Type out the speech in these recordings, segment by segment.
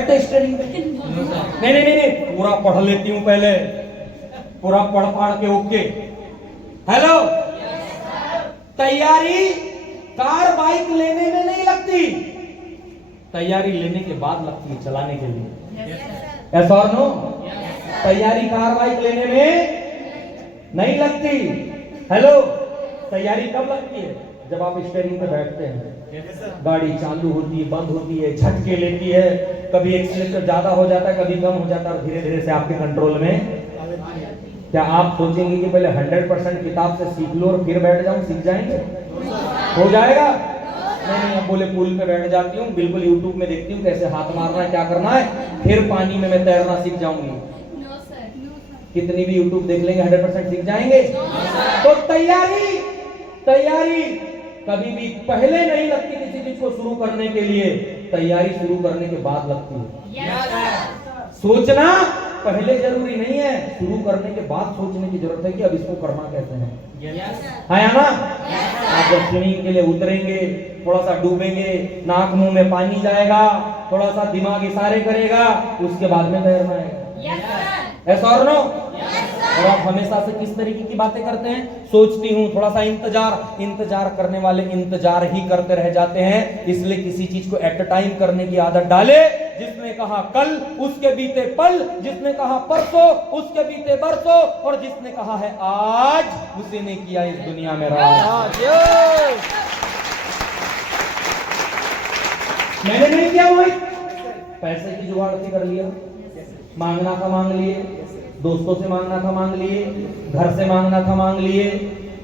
Study नहीं नहीं नहीं, पूरा पढ़ लेती हूँ पहले, पूरा पढ़ पाड़ के ओके। हेलो, तैयारी कार बाइक लेने में नहीं लगती, तैयारी लेने के बाद लगती है चलाने के लिए। यस और नो? तैयारी कार बाइक लेने में नहीं लगती। हेलो, तैयारी कब लगती है? जब आप स्टीयरिंग पे बैठते हैं, गाड़ी चालू होती है, बंद होती है, झटके लेती है, कभी एक्सीलरेटर ज्यादा हो जाता है, कभी कम हो जाता है, धीरे धीरे से आपके कंट्रोल में। क्या आप सोचेंगे कि पहले 100% किताब से सीख लो और फिर बैठ जाऊं? सीख जाएंगे? हो जाएगा? नहीं, अब बोले पुल पे बैठ जाती हूँ, बिल्कुल यूट्यूब में देखती हूँ कैसे हाथ मारना है, क्या करना है, फिर पानी में मैं तैरना सीख जाऊंगी। कितनी भी यूट्यूब देख लेंगे, 100% सीख जाएंगे? तो तैयारी कभी भी पहले नहीं लगती किसी चीज को शुरू करने के लिए, तैयारी शुरू करने के बाद लगती है। सोचना पहले जरूरी नहीं है, शुरू करने के बाद सोचने की जरूरत है कि अब इसको करना कैसे है ना? आप जब स्विमिंग के लिए उतरेंगे, थोड़ा सा डूबेंगे, नाक मुंह में पानी जाएगा, थोड़ा सा दिमाग इशारे करेगा, उसके बाद में तैरना है। ऐसा और नो? और आप हमेशा से किस तरीके की बातें करते हैं? सोचती हूँ, थोड़ा सा इंतजार करने वाले इंतजार ही करते रह जाते हैं। इसलिए किसी चीज को एट टाइम करने की आदत डाले। जिसने कहा कल, उसके बीते पल, जिसने कहा परसों, उसके बीते बरसों, और जिसने कहा है आज, उसी ने किया इस दुनिया में राज। मैंने नहीं किया भाई, पैसे की जुगाड़ से कर लिया, मांगना था मांग लिए, दोस्तों से मांगना था मांग लिए, घर से मांगना था मांग लिए,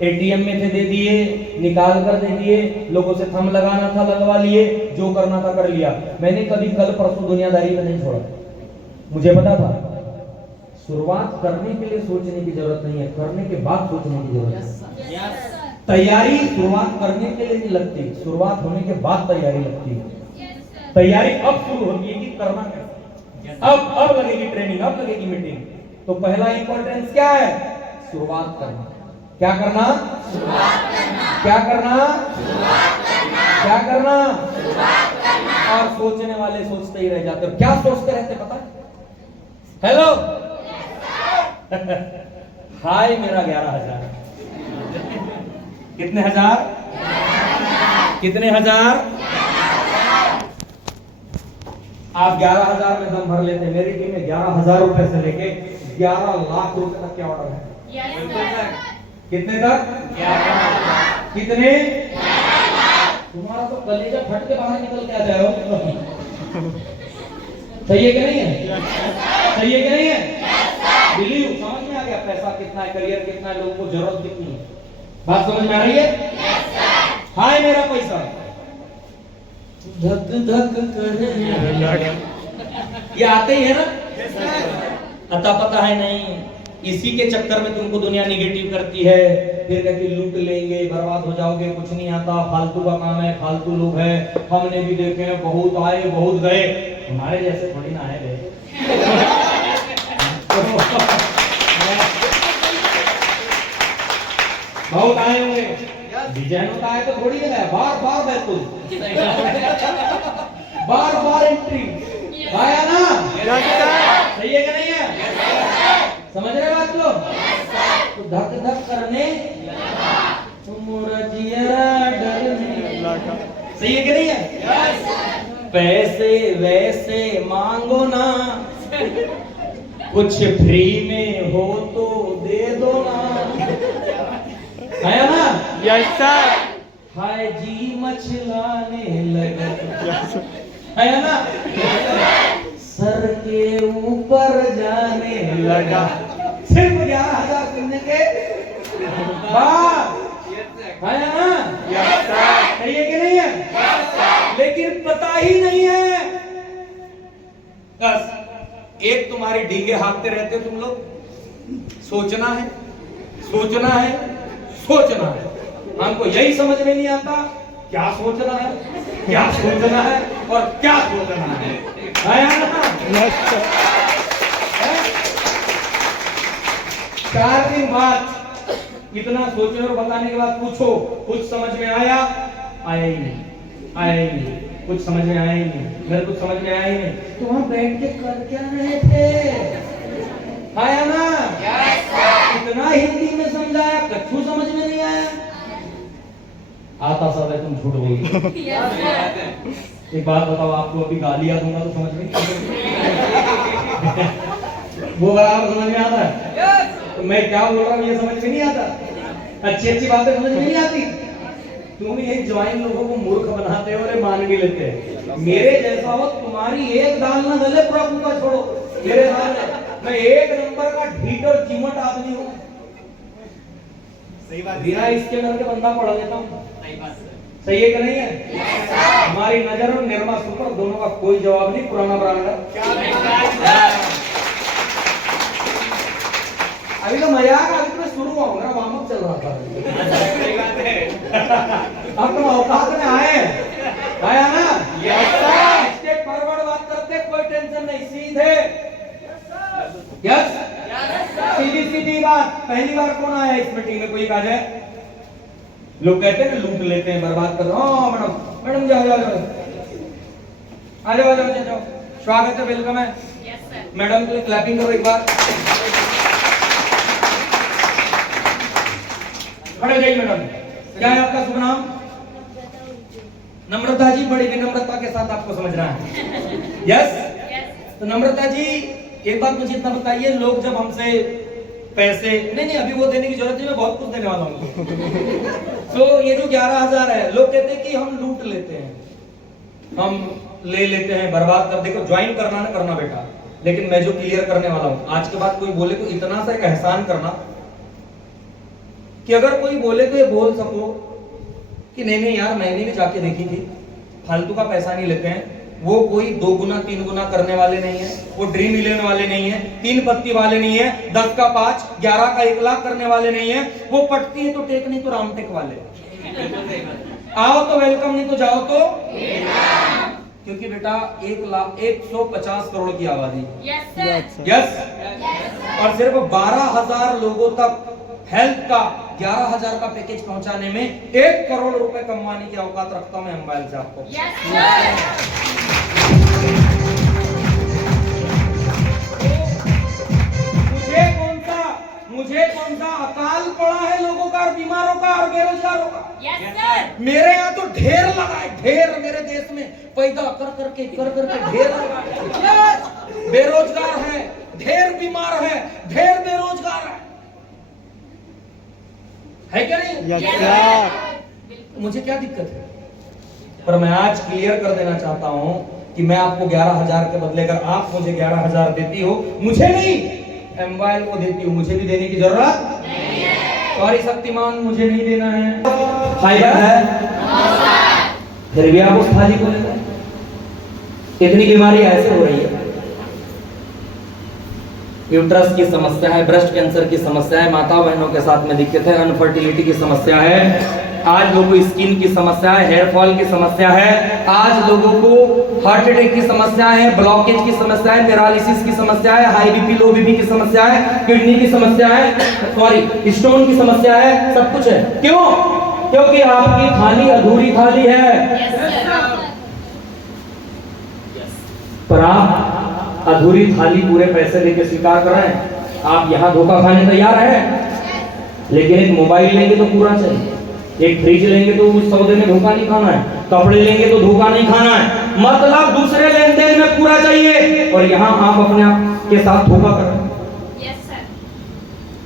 एटीएम में थे दे दिए, निकाल कर दे दिए, लोगों से थंब लगाना था लगवा लिए, जो करना था कर लिया। मैंने कभी कल परसों दुनियादारी में नहीं छोड़ा। मुझे पता था शुरुआत करने के लिए सोचने की जरूरत नहीं है, करने के बाद सोचने की जरूरत है। तैयारी शुरुआत करने के लिए नहीं लगती, शुरुआत होने के बाद तैयारी लगती है। तैयारी अब शुरू होती है कि करना कैसे, अब लगेगी ट्रेनिंग, अब लगेगी मीटिंग। तो पहला इंपॉर्टेंस क्या है? शुरुआत करना। क्या करना? क्या करना? क्या करना? और सोचने वाले सोचते ही रह जाते। और क्या सोचते रहते पता है? हेलो, हाय मेरा 11,000। कितने हजार? कितने हजार? आप 11,000 में दम भर लेते। मेरी टीम में 11,000 रुपए से लेके 11 लाख रुपए तक के ऑर्डर है। कितने तक? 11,000। कितने? तुम्हारा तो कलेजा फट के बाहर निकल के आ जाए। सही है कि नहीं है? सही है कि नहीं है? बिलीव, समझ में आ गया पैसा कितना है, करियर कितना है, लोगों को जरूरत कितनी है। बात समझ में आ रही है? हाय मेरा पैसा धक धक करे, ये आते ही है ना? अता पता है नहीं, इसी के चक्कर में तुमको दुनिया निगेटिव करती है। फिर कहती लूट लेंगे, बर्बाद हो जाओगे, कुछ नहीं आता, फालतू का काम है, फालतू लोग हैं। हमने भी देखे हैं, बहुत आए बहुत गए, हमारे जैसे थोड़ी ना आए गए। बहुत आए होंगे, डिजाइनों का आए तो थोड़ी ना गया, बार बार बैतूल, बार बार एंट्री आया ना? सही है कि नहीं है? समझ रहे बात लोग? तो धक धक करने, सही है कि नहीं है? पैसे वैसे मांगो ना, कुछ फ्री में हो तो दे दो ना, है ना? Yes sir. हाय जी मछलाने लगे, है ना? सर के ऊपर जाने लगा, सिर्फ 11,000 सुनने के बाद, है ना? Yes sir. सही है कि नहीं है? लेकिन पता ही नहीं है। बस एक तुम्हारी डींगे हाँकते रहते हो तुम लोग। सोचना है, सोचना है, सोचना है। हमको यही समझ में नहीं आता क्या सोचना है, क्या सोचना है और क्या सोचना है। चार दिन बाद इतना सोचने और बताने के बाद पूछो कुछ समझ में आया? आया ही नहीं, आया ही नहीं। कुछ समझ में आया ही नहीं, मेरे कुछ समझ में आया ही नहीं। तो वहां बैठ के कर क्या रहे थे? आया ना? इतना हिंदी में समझाया, कछु समझ में नहीं आया। आता सब है, तुम झूठ बोल। एक बात बताओ, आपको अभी गालियां दूंगा तो समझ में वो बराबर समझ में आता है? तो मैं क्या बोल रहा हूँ ये समझ में नहीं आता। अच्छी अच्छी बातें समझ में नहीं आती। तुम ये ज्वाइन लोगों को मूर्ख बनाते हो और मान भी लेते हैं। मेरे जैसा हो, तुम्हारी एक दाल ना गले, पूरा पूरा छोड़ो। मेरे साथ मैं एक नंबर का ढीठ और चिमट आदमी हूँ। सही बात, बिना इसके करके बंदा पढ़ा देता हूँ। सही है कि नहीं है? हमारी नजर और निर्मा सुपर दोनों का कोई जवाब नहीं। पुराना ब्रांड है। अभी तो मजाक, अभी तो मैं शुरू हुआ हूँ, मेरा वार्म अप चल रहा था। अब तुम औकात में आए, आया ना? स्टेप फॉरवर्ड बात करते, कोई टेंशन नहीं, सीधे यस, सीधी सीधी बात। पहली बार कौन आया इस मीटिंग में? कोई कहा जाए। लोग कहते हैं लूट लेते हैं, बर्बाद कर दो। मैडम, मैडम जाओ जाओ जाओ, आ जाओ आ जाओ जाओ। स्वागत है, वेलकम है। मैडम के लिए क्लैपिंग करो एक बार। खड़े जाइए मैडम। क्या है आपका शुभ नाम? नम्रता जी। बड़ी विनम्रता के साथ आपको समझना है। यस। तो नम्रता जी, एक बात मुझे इतना बताइए, लोग जब हमसे पैसे नहीं अभी वो देने की जरूरत है, मैं बहुत कुछ देने वाला हूँ। तो ये जो 11,000 है, लोग कहते हैं कि हम लूट लेते हैं, हम ले लेते हैं, बर्बाद कर। देखो, ज्वाइन करना ना करना बेटा, लेकिन मैं जो क्लियर करने वाला हूँ आज के बाद, कोई बोले तो इतना सा एक एहसान करना कि अगर कोई बोले तो ये बोल सको कि नहीं नहीं यार, मैंने भी जाके देखी थी, फालतू का पैसा नहीं लेते हैं। वो कोई 2 गुना 3 गुना करने वाले नहीं है, वो ड्रीम 11 वाले नहीं है, 3 पत्ती वाले नहीं है, 10 का 5, 11 का 1 लाख करने वाले नहीं है। वो पटती है तो टेक, नहीं तो रामटेक वाले। आओ तो वेलकम, नहीं तो जाओ तो। क्योंकि बेटा 150 करोड़ की आबादी, यस, और सिर्फ 12,000 लोगों तक हेल्थ का 11,000 का पैकेज पहुंचाने में 1 करोड़ रुपए कमाने की औकात रखता हूं मैं मोबाइल से आपको। मुझे कौन सा अकाल पड़ा है लोगों का, और बीमारों का, और बेरोजगारों का? मेरे यहाँ तो ढेर लगा है, ढेर। मेरे देश में पैदा कर करके ढेर लगा है। बेरोजगार है, ढेर बीमार है, ढेर बेरोजगार है क्या नहीं? मुझे क्या दिक्कत है? पर मैं आज क्लियर कर देना चाहता हूं कि मैं आपको 11,000 के बदले, अगर आप मुझे 11,000 देती हो, मुझे नहीं, मोबाइल को देती हो, मुझे भी देने की जरूरत नहीं है। सॉरी शक्तिमान, मुझे नहीं देना है। फाइबर है, फिर भी आप उस थाली को लेते हैं। इतनी बीमारी ऐसे हो रही है, यूट्रस की समस्या है, ब्रेस्ट कैंसर की समस्या है, माता बहनों के साथ में दिक्कत है, अनफर्टिलिटी की समस्या है, आज लोगों को स्किन की समस्या है, हेयर फॉल की समस्या है, आज लोगों को हार्ट अटैक की समस्या है, ब्लॉकेज की समस्या है, पैरालिसिस की समस्या है, हाई बीपी लो बीपी की समस्या है, किडनी की समस्या है, सॉरी स्टोन की समस्या है, सब कुछ है। क्यों? क्योंकि आपकी थाली अधूरी थाली है। पर आप अधूरी थाली पूरे पैसे देके स्वीकार कर रहे हैं। आप यहाँ धोखा खाने तैयार हैं, लेकिन एक मोबाइल लेंगे तो पूरा चाहिए, एक फ्रिज लेंगे तो उस सौदे में धोखा नहीं खाना है, कपड़े लेंगे तो धोखा नहीं खाना है, मतलब दूसरे लेन देन में पूरा चाहिए। और यहाँ आप अपने आप के साथ धोखा कर रहे हैं।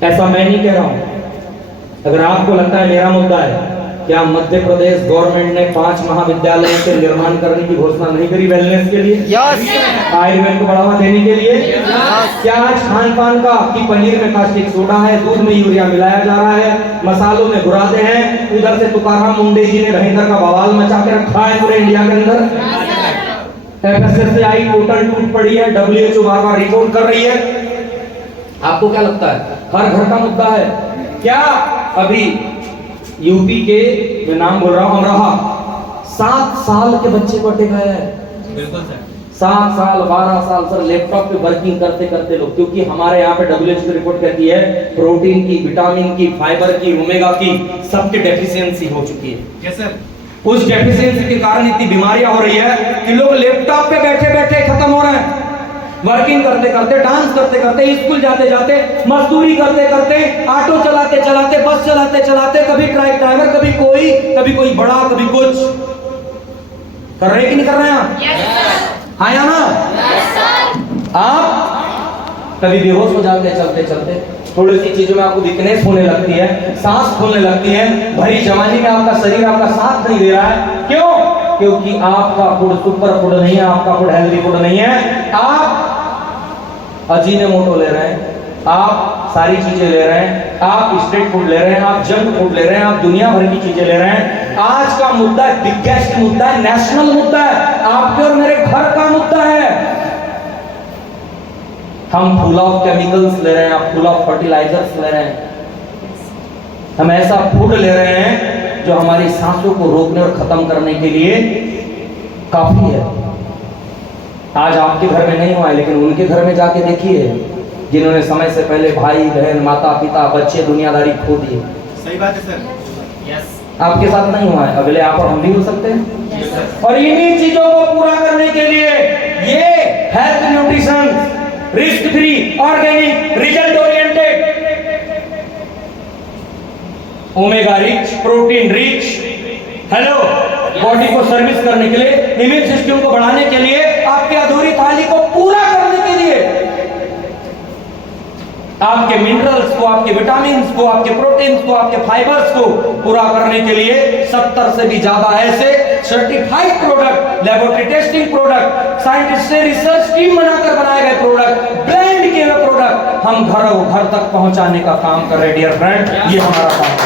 ऐसा मैं नहीं कह रहा हूँ। अगर आपको लगता है मेरा मुद्दा है, क्या मध्य प्रदेश गवर्नमेंट ने 5 महाविद्यालयों के निर्माण करने की घोषणा नहीं करी वेलनेस के लिए? आयुर्वेद को बढ़ावा देने के लिए? क्या आज खान पान का कि पनीर में कास्टिक सोडा है, दूध में यूरिया मिलाया जा रहा है, मसालों में बुरादे हैं, उधर से तुकाराम मुंडे जी ने भयंकर का बवाल मचा के रखा है पूरे इंडिया के अंदर। FSSAI टोटल टूट पड़ी है, WHO बार-बार रिपोर्ट कर रही है। आपको क्या लगता है हर घर का मुद्दा है क्या? अभी यूपी के, मैं नाम बोल रहा हूं, अमरोहा, 7 साल के बच्चे को अटैक आया है। बिल्कुल सर, 7 साल 12 साल सर, लैपटॉप पे वर्किंग करते करते लोग, क्योंकि हमारे यहाँ पे WHO की रिपोर्ट कहती है प्रोटीन की, विटामिन की, फाइबर की, ओमेगा की, सबकी डेफिशिएंसी हो चुकी है। यस सर, उस डेफिशिएंसी के कारण इतनी बीमारियां हो रही है कि लोग लैपटॉप पे बैठे बैठे खत्म हो रहे हैं। वर्किंग करते करते, डांस करते करते, स्कूल जाते जाते, मजदूरी करते करते, ऑटो चलाते चलाते, बस चलाते चलाते, कभी ट्रक ड्राइवर, कभी कोई बड़ा, कभी कुछ कर रहे कि नहीं कर रहे हैं आप? हाँ या ना? आप कभी बेहोश हो जाते चलते चलते, थोड़ी सी चीजों में आपको वीकनेस होने लगती है, सांस फूलने लगती है, भरी जवानी में आपका शरीर आपका साथ नहीं दे रहा है। क्यों? क्योंकि आपका फूड सुपर फूड नहीं है, आपका फूड हेल्दी फूड नहीं है। आप अजीनोमोटो ले रहे हैं, आप सारी चीजें ले रहे हैं, आप स्ट्रीट फूड ले रहे हैं, आप जंक फूड ले रहे हैं, आप दुनिया भर की चीजें ले रहे हैं। आज का मुद्दा बिगेस्ट मुद्दा है, नेशनल मुद्दा है, आपके और मेरे घर का मुद्दा है। हम फुल ऑफ केमिकल्स ले रहे हैं, आप फुल ऑफ फर्टिलाइजर्स ले रहे हैं, हम ऐसा फूड ले रहे हैं जो हमारी सांसों को रोकने और खत्म करने के लिए काफी है। आज आपके घर में नहीं हुआ है, लेकिन उनके घर में जाके देखिए, जिन्होंने समय से पहले भाई बहन, माता पिता, बच्चे, दुनियादारी खो दिए। सही बात है सर। यस। आपके साथ नहीं हुआ है, अगले आप और हम भी हो सकते हैं। और इन्हीं चीजों को पूरा करने के लिए ये health nutrition, risk free, organic, result oriented, omega rich, protein rich, hello body को सर्विस करने के लिए, इम्यून सिस्टम को बढ़ाने के लिए, आपकी अधूरी थाली को पूरा करने के लिए, आपके मिनरल्स को, आपके विटामिन को, आपके प्रोटीन्स को, आपके फाइबर्स को पूरा करने के लिए 70 से भी ज्यादा ऐसे certified product, laboratory testing product, scientist से रिसर्च टीम बनाकर बनाए गए प्रोडक्ट, ब्रांड किए हुए प्रोडक्ट हम घर तक पहुंचाने का काम कर रहे हैं। डियर फ्रेंड, ये हमारा काम है।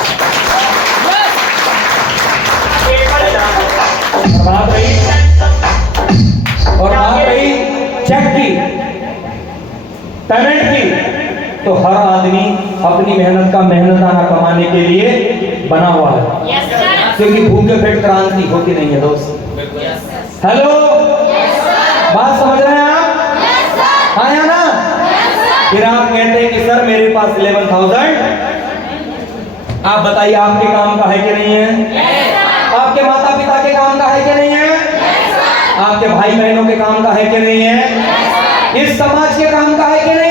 बात रही चेक की, पेमेंट की, तो हर आदमी अपनी मेहनत का मेहनताना कमाने के लिए बना हुआ है। क्योंकि भूखे पेट क्रांति होती नहीं है दोस्त। हेलो, बात समझ रहे हैं आप? हाँ या ना? फिर आप कहते हैं कि सर मेरे पास 11,000, आप बताइए आपके काम का है कि नहीं है? आपके माता पिता के काम का है कि नहीं है? आपके भाई बहनों के काम का है कि नहीं है? इस समाज के काम का है कि नहीं है?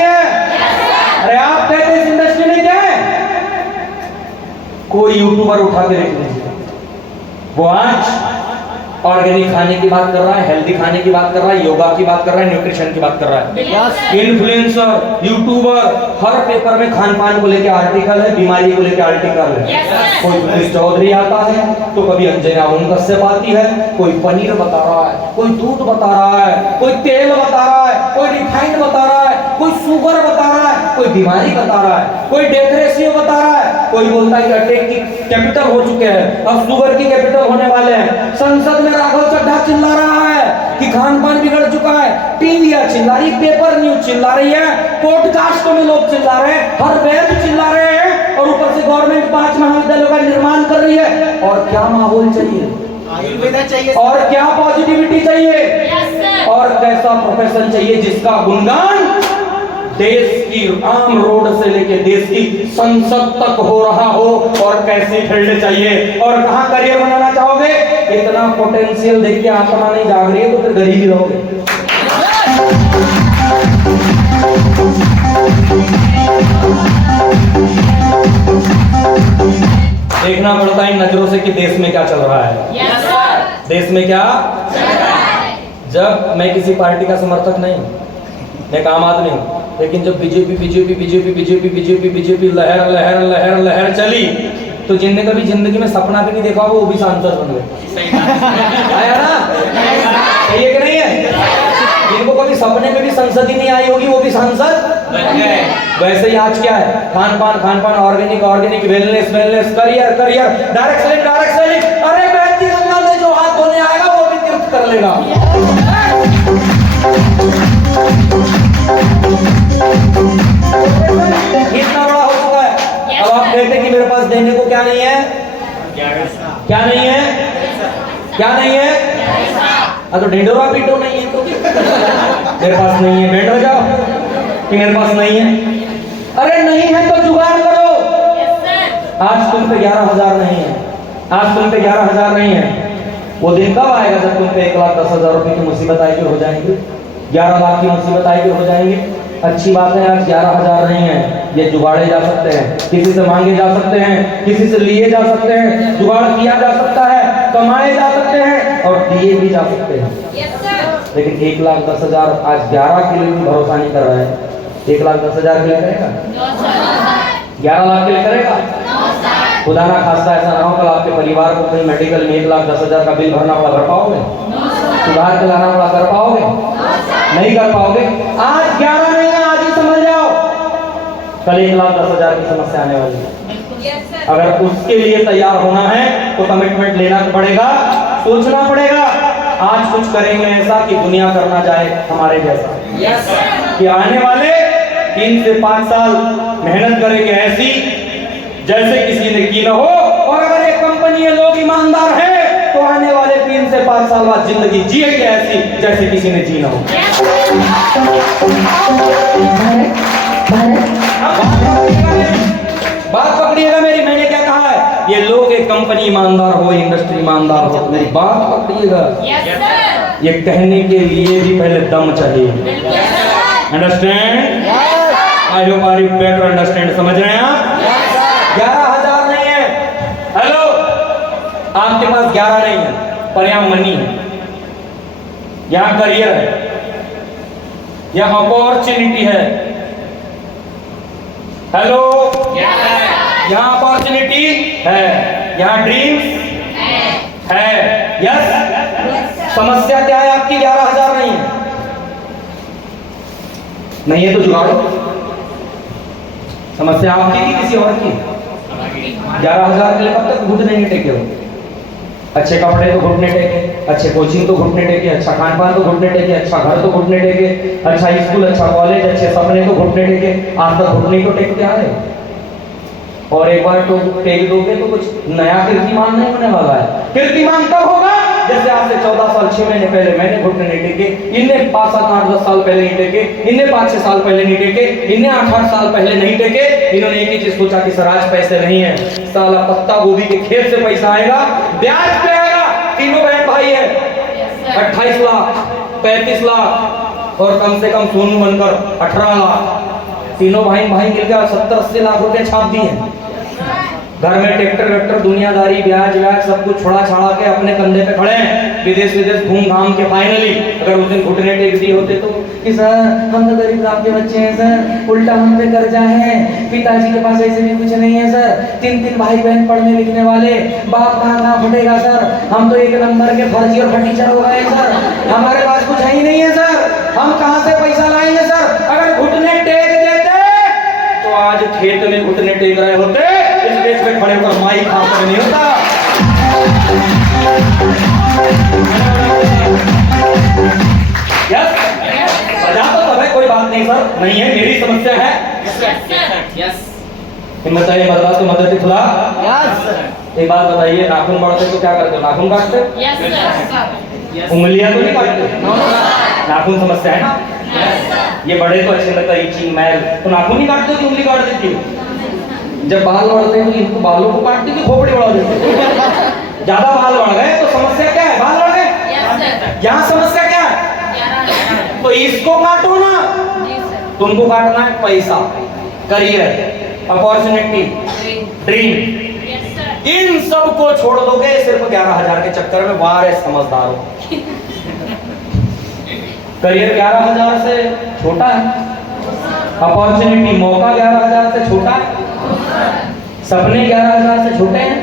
अरे आप कहते हैं इस इंडस्ट्री में क्या है? कोई यूट्यूबर उठा के देख लीजिए, वो आज ऑर्गेनिक खाने की बात कर रहा है, हेल्दी खाने की बात कर रहा है, योगा की बात कर रहा है, न्यूट्रिशन की बात कर रहा है। इन्फ्लुएंसर, यूट्यूबर, हर पेपर में खान पान को लेकर आर्टिकल है, बीमारी को लेकर आर्टिकल है। कोई पुनीत चौधरी आता है तो कभी अंजना कश्यप आती है, कोई पनीर बता रहा है, कोई दूध बता रहा है, कोई तेल बता रहा है, कोई रिफाइंड बता रहा है, कोई शुगर बता रहा है, कोई बीमारी बता रहा है, कोई डेथ रेशियो बता रहा है, कोई बोलता है कि अटैक की कैपिटल हो चुके हैं, अब शुगर की कैपिटल होने वाले हैं। संसद में राघव चड्ढा चिल्ला रहा है कि खान पान बिगड़ चुका है, टीवियां चिल्ला रही, पेपर न्यूज चिल्ला रही है, पॉडकास्टों में लोग चिल्ला रहे हैं, हर वेब चिल्ला रहे हैं, और ऊपर से गवर्नमेंट 5 महाविद्यालयों का निर्माण कर रही है। और क्या माहौल चाहिए? आयुर्वेदा चाहिए। और क्या पॉजिटिविटी चाहिए? और कैसा प्रोफेशन चाहिए जिसका गुणगान देश की आम रोड से लेके देश की संसद तक हो रहा हो? और कैसी फील्ड चाहिए? और कहां करियर बनाना चाहोगे? इतना पोटेंशियल देखिए, आत्मा नहीं जाग रही है तो फिर गरीब ही रहोगे। देखना पड़ता है इन नजरों से कि देश में क्या चल रहा है। देश में क्या चल रहा है? जब मैं किसी पार्टी का समर्थक नहीं हूं, मैं एक आम आदमी हूं, लेकिन जब BJP BJP BJP BJP BJP BJP लहर लहर लहर लहर चली, तो जिनने कभी जिंदगी में सपना भी नहीं देखा वो भी सांसद बन गए। आया ना? सही है कि नहीं है? जिनको कभी सपने में भी संसद ही नहीं आई होगी वो भी सांसद बन गए। वैसे ही आज क्या है? खान पान, organic organic, wellness wellness, career career, direct selling. अरे बैठी गंगा में जो हाथ धोने आएगा वो भी तीर्थ कर लेगा। इतना बड़ा हो चुका है। अब आप कहते कि मेरे पास देने को क्या नहीं है? क्या नहीं है? क्या नहीं है? तो ढिंडोरा पीटो नहीं है तो मेरे पास नहीं है, बैठ हो जाओ कि मेरे पास नहीं है। अरे नहीं है तो जुगाड़ करो। आज तुम पे 11,000 नहीं है, आज तुम पे 11,000 नहीं है, वो दिन कब आएगा जब तुम पे 1,10,000 रुपए की मुसीबत आएगी हो जाएंगी, 11 लाख की मुसीबत आएगी हो जाएंगे। अच्छी बात है आज 11,000 नहीं है, ये जुगाड़े जा सकते हैं, किसी से मांगे जा सकते हैं, किसी से लिए जा सकते हैं, जुगाड़ किया जा सकता है, कमाए जा सकते हैं और दिए भी जा सकते हैं। लेकिन 1,10,000 आज 11 के लिए भी भरोसा नहीं कर रहा है। 1,10,000 के लिए करेगा? 11 लाख के लिए करेगा? खुदा ना खास्ता ऐसा ना हो कल आपके परिवार को कहीं मेडिकल में 1,10,000 का बिल भरना पड़ा, भर पाओगे? सुधार के लाना पड़ा, कर पाओगे? नहीं कर पाओगे। आज 11 नहीं है, आज ही समझ जाओ कल 1,10,000 की समस्या आने वाली है। अगर उसके लिए तैयार होना है तो कमिटमेंट लेना पड़ेगा, सोचना पड़ेगा। आज कुछ करेंगे ऐसा कि दुनिया करना जाए हमारे जैसा, कि आने वाले 3 से 5 साल मेहनत करेंगे ऐसी जैसे किसी ने की ना हो। और अगर एक कंपनी है लोग ईमानदार है तो आने वाले 3 से 5 साल बाद जिंदगी जिएगी ऐसी जैसे किसी ने जी ना हो। बात पकड़िएगा मेरी, मैंने क्या कहा है? ये लोग एक कंपनी ईमानदार हो, इंडस्ट्री ईमानदार हो, मेरी बात पकड़िएगा। ये कहने के लिए भी पहले दम चाहिए। Understand? I hope are you better understand? समझ रहे हैं आप? 11,000 नहीं है। हेलो, आपके पास 11 नहीं है पर यहां मनी है, यहां करियर है, यहां अपॉर्चुनिटी है। हेलो, यहां अपॉर्चुनिटी है, यहां ड्रीम्स है। यस। समस्या क्या है आपकी? 11,000 नहीं है। नहीं है तो जुगाड़ो। समस्या आपकी कि किसी और की? 11,000 के लिए कब तक घुटने नहीं टेके हो? अच्छे कपड़े तो घुटने टेके, अच्छे कोचिंग तो घुटने टेके, अच्छा खान पान तो घुटने टेके, अच्छा घर तो घुटने टेके, अच्छा स्कूल, अच्छा कॉलेज, अच्छे सपने तो घुटने टेके। आज तक घुटने को टेकते आ रहे और एक बार तो टेक दोगे तो कुछ नया कीर्तिमान नहीं होने वाला है। कीर्तिमान तब होगा जैसे आज से 14 साल 6 महीने पहले मैंने घुटने नहीं टेके, इनने 5, 7, 8, 10 साल पहले नहीं टेके, इनने 5, 6 साल पहले नहीं टेके, इनने 8, 8 साल पहले नहीं टेके। इन्होंने एक ही चीज सोचा कि सर आज पैसे नहीं है, साला पत्ता गोभी के खेत से पैसा आएगा, ब्याज पे आएगा। तीनों बहन भाई है, 28 लाख, 35 लाख और कम से कम सोनू बनकर 18 लाख। तीनों भाई मिलकर 70-80 लाख रुपए छाप दिए। घर में ट्रैक्टर वेक्टर दुनियादारी ब्याज व्याज सब कुछ छोड़ा छाड़ा के अपने कंधे पे खड़े हैं, विदेश घूम घाम के। फाइनली अगर उस दिन घुटने टेक दिए होते तो कि सर हम तो गरीब आपके बच्चे हैं सर, उल्टा हम पे कर्जा है, पिताजी के पास ऐसे भी कुछ नहीं है सर, 3 भाई बहन पढ़ने लिखने वाले, बाप कहाँ फटेगा सर, हम तो 1 नंबर के फर्जी और फटीचर हो गए सर, हमारे पास कुछ है ही नहीं है सर, हम कहाँ से पैसा लाएंगे सर। अगर घुटने टेक देते तो आज खेत में घुटने टेक रहे होते, इस देश में खड़े होकर माई खाते नहीं होता। यस, मजा तो तब है, कोई बात नहीं सर, नहीं है मेरी समस्या है। हिम्मत है बदला तो मदद खुला। एक बात बताइए, नाखून बढ़ते तो क्या करते हो? नाखून काटते? उंगलियां तो नहीं काटते? नाखून समस्या है ना? ये बड़े तो अच्छे लगता है, इचिंग मैल, तो नाखून नहीं काटते हो, उंगली काट देती हो। जब बाल बढ़ते हैं तो इनको बालों को काटती थी, खोपड़ी बढ़ा देती। ज्यादा बाल बढ़ गए तो समस्या क्या है? बाल बढ़ गए। यहाँ समस्या क्या है? तो इसको काटो ना। तुमको काटना है पैसा, करियर, अपॉर्चुनिटी, ड्रीम, इन सब को छोड़ दोगे सिर्फ 11,000 के चक्कर में। वारे समझदार हो। करियर 11,000 से छोटा है, अपॉर्चुनिटी मौका 11,000 से छोटा है, सपने 11,000 से छोटे हैं।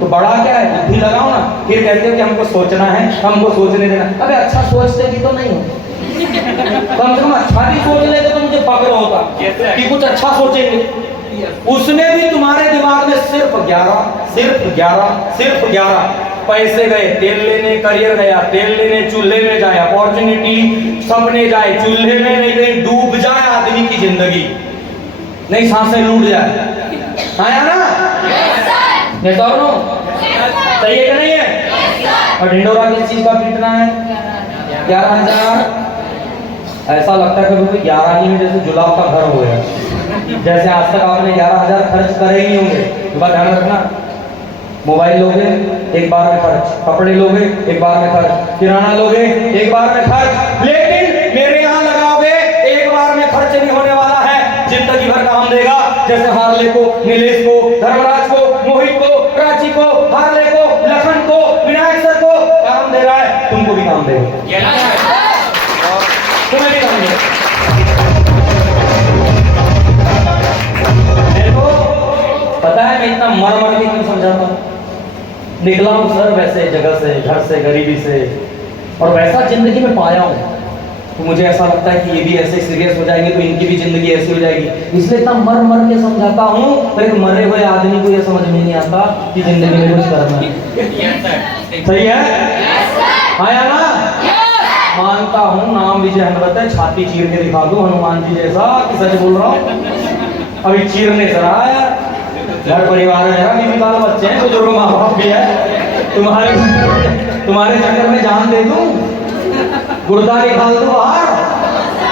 तो बड़ा क्या है? बुद्धि लगाओ ना। फिर कहते हो कि हमको सोचना है, हमको सोचने देना। अबे अच्छा सोचते भी तो नहीं हो, कम से कम अच्छा भी सोच लेते तो मुझे पकड़ होता कि कुछ अच्छा सोचेंगे। उसमें भी तुम्हारे दिमाग में सिर्फ 11 पैसे गए तेल लेने, करियर गया तेल लेने, चूल्हे में जाए अपॉर्चुनिटी, सपने जाए चूल्हे में, नहीं कहीं डूब जाए आदमी की जिंदगी, नहीं सांसें लूट जाए। आया ना? ये तो सही है कि नहीं है? और ढिंडोरा किस चीज का पीटना है? 11,000। ऐसा लगता है कि 11 ही में जैसे जुलाब का घर हो गया, जैसे आज तक आपने 11,000 खर्च करे ही होंगे। तो बात ध्यान रखना, मोबाइल लोगे एक बार में खर्च, कपड़े लोगे एक बार में खर्च, किराना लोगे एक बार में खर्च, लेकिन मेरे यहाँ लगाओगे एक बार में खर्च नहीं होने वाला है, जिंदगी भर काम देगा। जैसे हार्ले को, नीलेश को, धर्मराज को, मोहित को, प्राची को, हार्ले को, लखन को, विनायक सर को काम दे रहा है, तुमको भी काम देगा, तुम्हें भी काम देगा। पता है मैं इतना मर मर के क्यों समझाता हूँ? निकला हूँ सर वैसे जगह से, घर से, गरीबी से, और वैसा जिंदगी में पाया हूँ, तो मुझे ऐसा लगता है कि ये भी ऐसे सीरियस हो जाएंगे तो इनकी भी जिंदगी ऐसी हो जाएगी, इसलिए इतना मर मर के समझाता हूँ। तो एक मरे हुए आदमी को ये समझ में नहीं आता कि जिंदगी में कुछ करना है। सही है? आया ना? मानता हूँ नाम विजय हनुमत है, छाती चीर के दिखा दूं हनुमान जी जैसा कि सच बोल रहा हूँ। अभी चीरने जरा यार, घर परिवार है, बीवी बाल बच्चे हैं, बुजुर्ग माँ बाप भी है, तुम्हारे चक्कर में जान दे दूं, गुर्दा निकाल दूं बाहर,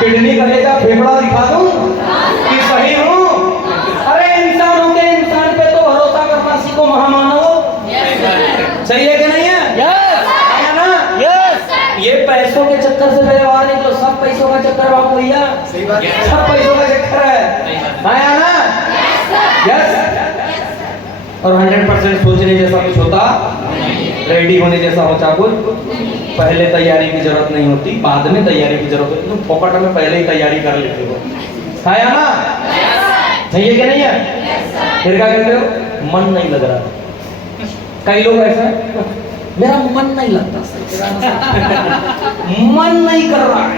किडनी कलेजा फेफड़ा दिखा दूं कि सही हूँ। अरे इंसानों के इंसान पे तो भरोसा करना सीखो महामानव। सही है कि नहीं है? है ना? ये पैसों के चक्कर से मेरे बाहर निकलो, सब पैसों का चक्कर बाबू भैया, सब पैसों का चक्कर है ना? यस। और 100% सोचने जैसा कुछ होता, रेडी होने जैसा होता कुछ, पहले तैयारी की जरूरत नहीं होती, बाद में तैयारी की जरूरत होती। तुम फोकट में पहले ही तैयारी कर लेते हो, है ना? सही है कि नहीं है? फिर क्या कहते हो? मन नहीं लग रहा। कई लोग ऐसा है, मेरा मन नहीं लगता, मन नहीं कर रहा है,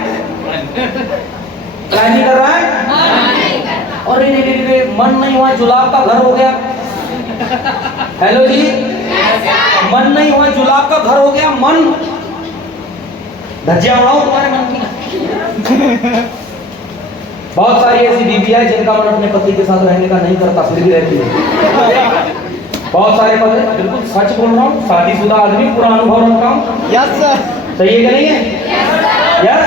क्या नहीं कर रहा है? और मन नहीं हुआ, जुलाब का घर हो गया। हेलो जी, मन नहीं हुआ, जुलाब का घर हो गया। मन धज्जियां उड़ाऊं तुम्हारे मन की। बहुत सारी ऐसी बीबी है जिनका मन अपने पति के साथ रहने का नहीं करता, फिर भी रहती है। बहुत सारे पति, बिल्कुल सच बोल रहा हूँ, शादीशुदा आदमी, पूरा अनुभव रखता हूँ। Yes sir. सही है कि नहीं है? यस।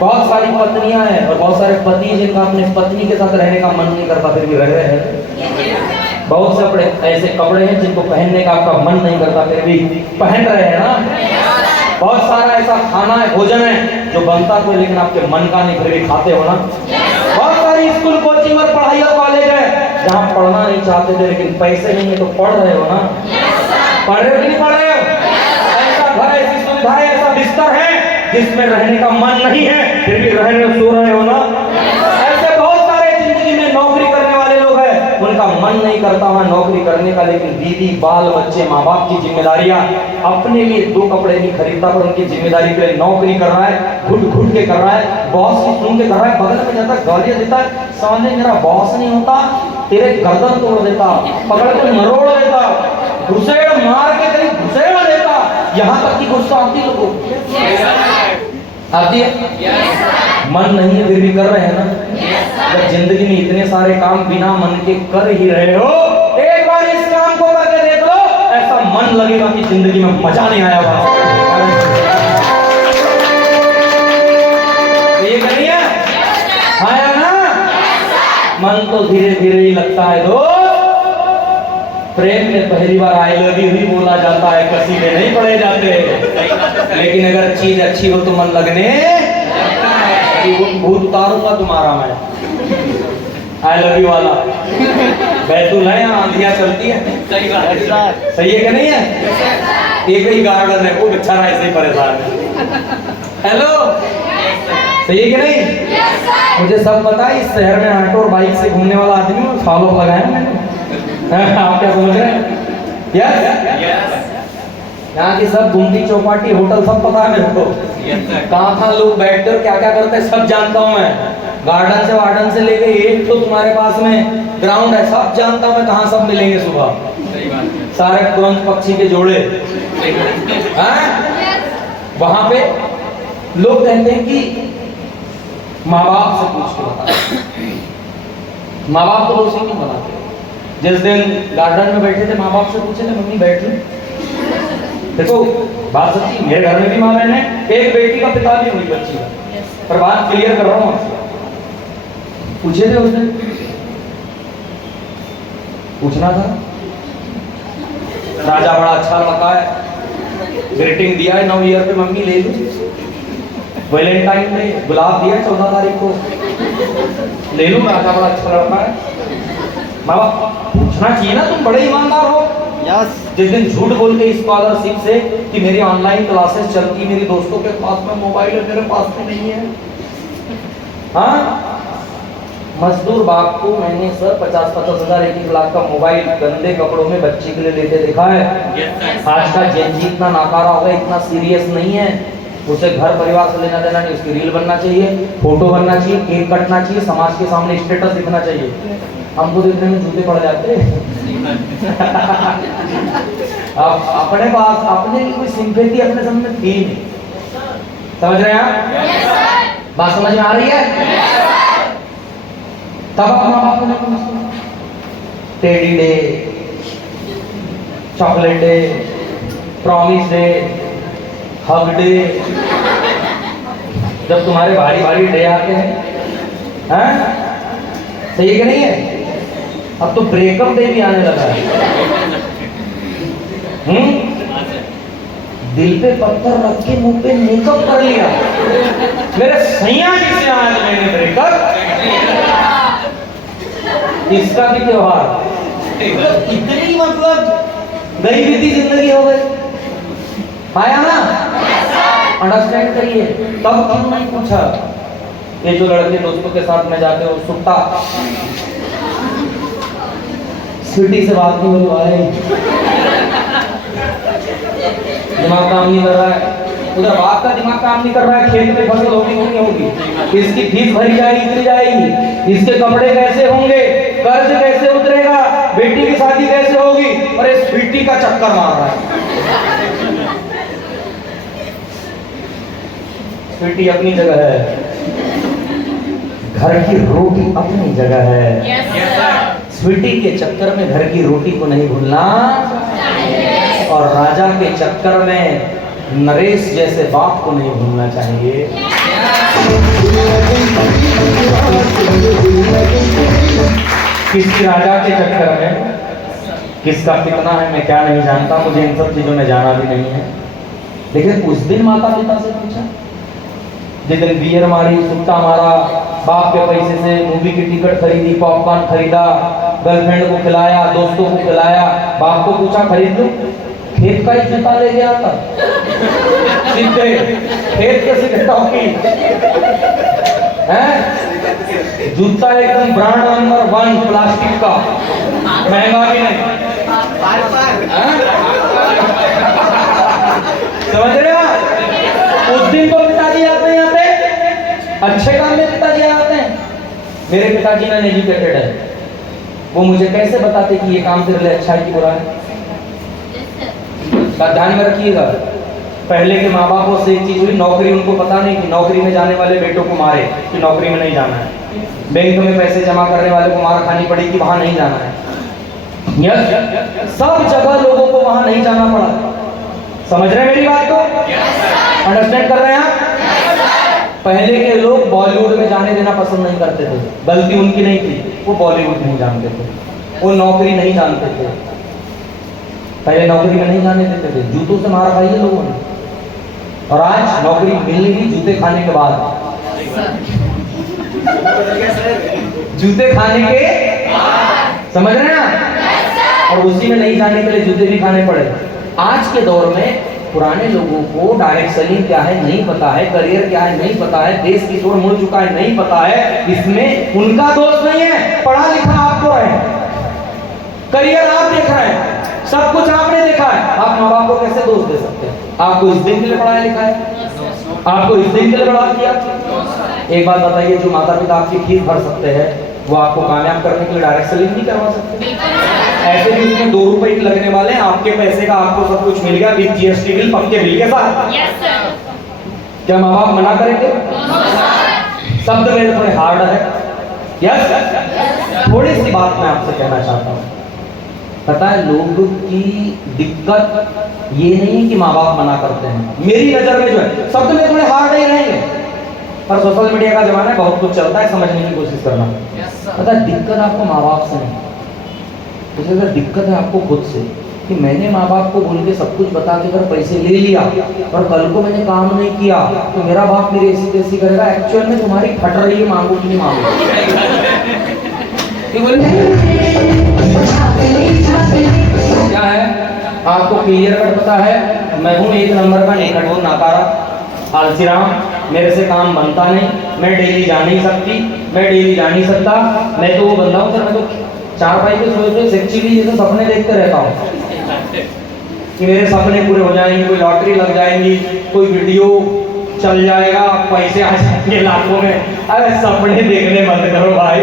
बहुत सारी पत्नियां हैं और बहुत सारे पति जिनका अपने पत्नी के साथ रहने का मन नहीं करता, फिर भी रह रहे हैं। बहुत से ऐसे कपड़े हैं जिनको पहनने का आपका मन नहीं करता, फिर भी पहन रहे हैं ना। बहुत सारा ऐसा खाना है, भोजन है जो बनता तो लेकिन आपके मन का नहीं, फिर भी खाते हो ना। बहुत सारी स्कूल, कोचिंग और पढ़ाई और कॉलेज है जहाँ पढ़ना नहीं चाहते थे लेकिन पैसे नहीं है तो पढ़ रहे हो ना। पढ़ रहे हो कि नहीं पढ़ रहे हो? ऐसा घर, ऐसी सुविधा है, ऐसा बिस्तर है जिसमें रहने का मन नहीं है, फिर भी रह रहे हो, सो रहे हो ना। ऐसे बहुत सारे जिंदगी में नौकरी करने वाले लोग हैं, उनका मन नहीं करता वहां नौकरी करने का, लेकिन बीवी, बाल बच्चे, माँ बाप की जिम्मेदारियां, अपने लिए 2 कपड़े नहीं खरीदता पर उनकी जिम्मेदारी के लिए नौकरी कर रहा है, घुट घुट के कर रहा है, बॉस की सुन के कर रहा है, बगल में जाता गालियां देता है, सामने मेरा बॉस नहीं होता तेरे गर्दन तोड़ देता, पकड़ के मरोड़ देता, घुसेड़ मार के कहीं घुसेड़ देता, यहाँ तक की गुस्सा आती लोगों आती है। मन नहीं है फिर भी कर रहे हैं ना। जब जिंदगी में इतने सारे काम बिना मन के कर ही रहे हो, एक बार इस काम को करके देख लो, ऐसा मन लगेगा कि जिंदगी में मजा नहीं आया हुआ। ये करिए, आया ना? मन तो धीरे धीरे ही लगता है दोस्त। प्रेम में पहली बार आई लव यू ही बोला जाता है, कसीदे नहीं पढ़े जाते, लेकिन अगर चीज अच्छी हो तो मन लगने, भूत उतारूंगा तुम्हारा मैं, आई लव यू वाला। बैतूल है, यहाँ आंधियां चलती है। सही है कि नहीं है? एक ही गार्डन है, वो बेचारा ऐसे ही परेशान है। हेलो, सही है कि नहीं? मुझे सब पता है, इस शहर में ऑटो और बाइक से घूमने वाला आदमी फॉलो लगाया मैंने। आप क्या समझ रहे हैं? यस। यहाँ की सब गुमटी, चौपाटी, होटल सब पता है मेरे को, कहाँ लोग बैठते और क्या क्या करते हैं सब जानता हूँ मैं। गार्डन से वार्डन से लेके एक तो तुम्हारे पास में ग्राउंड है, सब जानता हूँ मैं, कहाँ सब मिलेंगे सुबह। सारे तुरंत पक्षी के जोड़े वहां पे लोग कहते हैं कि माँ बाप से पूछ के बता। माँ बाप तो उसे क्यों बताते? जिस दिन गार्डन में बैठे थे, माँ बाप से पूछे थे, मम्मी बैठ लो। देखो बात सच्ची, मेरे घर में भी माँ बहन है, एक बेटी का पिता भी हुई बच्ची का, पर बात क्लियर कर रहा हूँ आपसे। पूछे थे उसने, पूछना था, राजा बड़ा अच्छा लड़का है, ग्रीटिंग दिया है 9 ईयर पे, मम्मी ले लो। वैलेंटाइन में गुलाब दिया 14 तारीख को, ले लो, राजा बड़ा अच्छा लड़का है। माँ बाप पूछना चाहिए ना, तुम बड़े ईमानदार हो। यस जिस दिन झूठ बोल के स्कॉलरशिप से कि मेरी ऑनलाइन क्लासेस चलती, मेरी दोस्तों के पास में मोबाइल है, मेरे पास में नहीं है। हाँ, मजदूर बाप को मैंने सर 50-50 हजार 1-1 लाख का मोबाइल गंदे कपड़ों में बच्चे के लिए लेते देखा है। आज का जेनजी इतना नाकारा होगा, इतना सीरियस नहीं है। उसे घर परिवार से लेना देना नहीं, उसकी रील बनना चाहिए, फोटो बनना चाहिए, केक कटना चाहिए, समाज के सामने स्टेटस दिखना चाहिए। हमको देखने में जूते पड़ जाते अब अपने पास अपने की कोई सिंपैथी अपने सामने थी नहीं। समझ रहे हैं आप? बात समझ में आ रही है? तब अपना बाप को teddy day, chocolate day, promise day, hug day, जब तुम्हारे भारी भारी डे आते हैं, हैं? सही है कि नहीं है? अब तो ब्रेकअप डे भी आने लगा है। दिल पे पत्थर रख के मुंह पे मेकअप कर लिया। मेरे सैया जी से आज मैंने ब्रेकअप, इसका भी त्योहार, इतनी मतलब गई बीती जिंदगी हो गई। आया ना? अंडरस्टैंड करिए। तब क्यों नहीं पूछा? ये जो लड़के दोस्तों के साथ में जाते हो, सुट्टा स्वीटी से बात नहीं हो पाए, दिमाग काम नहीं कर रहा है, उधर बाप का दिमाग काम नहीं कर रहा है, खेत में फसल होगी नहीं होगी, इसकी फीस भरी जाएगी उतरी जाएगी, इसके कपड़े कैसे होंगे, कर्ज कैसे उतरेगा, बेटी की शादी कैसे होगी, और इस स्वीटी का चक्कर मार रहा है। स्वीटी अपनी जगह है, घर की रोटी अपनी जगह है। स्वीटी के चक्कर में घर की रोटी को नहीं भूलना, और राजा के चक्कर में नरेश जैसे बाप को नहीं भूलना चाहिए। किस राजा के चक्कर में किसका कितना है मैं क्या नहीं जानता, मुझे इन सब चीजों में जाना भी नहीं है। लेकिन उस दिन माता पिता से पूछा, जिस दिन बियर मारी, सुट्टा मारा, बाप के पैसे से मूवी की टिकट खरीदी, पॉपकॉर्न खरीदा, गर्लफ्रेंड को खिलाया, दोस्तों को खिलाया, बाप को पूछा खरीद लो, खेत का ही जूता ले गया था, सीधे खेत के सीधे टॉकी है, जूता एकदम ब्रांड नंबर 1 प्लास्टिक का, महंगा भी नहीं। समझ रहे हो? उस दिन तो पिताजी आते हैं, यहाँ पे अच्छे काम में पिताजी आते हैं। मेरे पिताजी नॉन एजुकेटेड है, वो मुझे कैसे बताते कि ये काम तेरे लिए अच्छा है कि बुरा है? ध्यान में रखिएगा, पहले के माँ बापों से एक चीज हुई, नौकरी उनको पता नहीं कि नौकरी में जाने वाले बेटों को मारे कि नौकरी में नहीं जाना है, बैंक में पैसे जमा करने वाले को मार खानी पड़ी कि वहां नहीं जाना है। सब जगह लोगों को वहां नहीं जाना पड़ा। समझ रहे हैं मेरी बात को? अंडरस्टैंड कर रहे हैं आप? पहले के लोग बॉलीवुड में जाने देना पसंद नहीं करते थे, गलती उनकी नहीं थी, वो बॉलीवुड नहीं जानते थे, वो नौकरी नहीं जानते थे, पहले नौकरी में नहीं जाने देते थे, जूतों से मार खाई है लोगों ने, और आज नौकरी मिलेगी जूते खाने के बाद, जूते खाने के, समझ रहे हैं आप? और उसी में नहीं जाने के लिए जूते भी खाने पड़े। आज के दौर में पुराने लोगों को डायरेक्ट सेलिंग क्या है नहीं पता है, करियर क्या है नहीं पता है, देश की ओर मुड़ चुका है नहीं पता है, इसमें उनका दोष नहीं है, पढ़ा लिखा आपको है, करियर आप देख रहे हैं, सब कुछ आपने देखा है, आप माँ बाप को कैसे दोष दे सकते हैं? आपको इस दिन के लिए पढ़ाया लिखा है, आपको इस दिन के लिए बड़ा किया। एक बात बताइए, जो माता पिता आपकी फीस भर सकते हैं वो आपको कामयाब करने के लिए डायरेक्ट सेलिंग नहीं करवा सकते। ऐसे भी उसमें 2 रुपए लगने वाले हैं, आपके पैसे का आपको सब कुछ मिल गया, विद जीएसटी बिल, पक्के बिल के साथ। क्या माँ बाप मना करेंगे? शब्द मेरे थोड़े हार्ड है। यस, थोड़ी सी बात मैं आपसे कहना चाहता हूँ। पता है लोगों की दिक्कत ये नहीं कि माँ बाप मना करते हैं, मेरी नजर में जो है शब्द में थोड़े हार्ड नहीं रहेंगे, पर सोशल मीडिया का जमाना है, बहुत कुछ चलता है, समझने की कोशिश करना। पता है दिक्कत आपको माँ बाप से नहीं, तो दिक्कत है आपको खुद से। कि मैंने माँ बाप को बोल के सब कुछ बता के अगर पैसे ले लिया और कल को मैंने काम नहीं किया तो मेरा बाप मेरी ऐसी तैसी करेगा, एक्चुअल में तुम्हारी फट रही है, मांगो कि नहीं मांगो। क्या है आपको क्लियर कट पता है, मैं हूँ एक नंबर का निकटोर नाकारा, आलसीराम, मेरे से काम बनता नहीं, मैं डेली जा नहीं सकती, मैं डेली जा नहीं सकता, मैं तो वो बंदा हूँ सर, मैं तो चार भाई के सोच सेक्चुअली जैसे सपने देखते रहता हूँ कि मेरे सपने पूरे हो जाएंगे, कोई लॉटरी लग जाएंगी, कोई वीडियो चल जाएगा, पैसे आ जाएंगे लाखों में। अरे सपने देखने बंद करो भाई,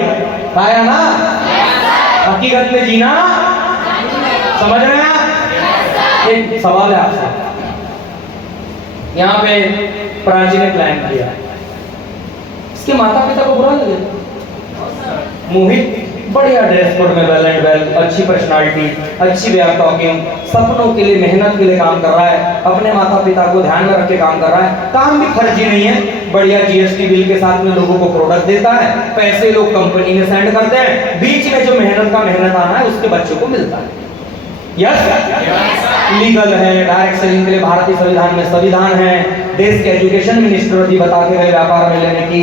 आया ना, हकीकत में जीना, समझ रहे हैं? एक सवाल है आपसे, यहाँ पे प्राची ने प्लान किया, इसके माता पिता को बुरा लगे? मोहित बढ़िया ड्रेस कोड में, वेल एंड वेल, अच्छी पर्सनालिटी, अच्छी वे ऑफ टॉकिंग, सपनों के लिए, मेहनत के लिए काम कर रहा है, अपने माता पिता को ध्यान में रख के काम कर रहा है, काम भी फर्जी नहीं है, बढ़िया जीएसटी बिल के साथ में लोगों को प्रोडक्ट देता है, पैसे लोग कंपनी में सेंड करते हैं, बीच में जो मेहनत आना है उसके बच्चों को मिलता है। यस, लीगल है, डायरेक्ट सेलिंग के लिए भारतीय संविधान में संविधान है, देश के एजुकेशन मिनिस्टर भी बता के गए व्यापार में लेने की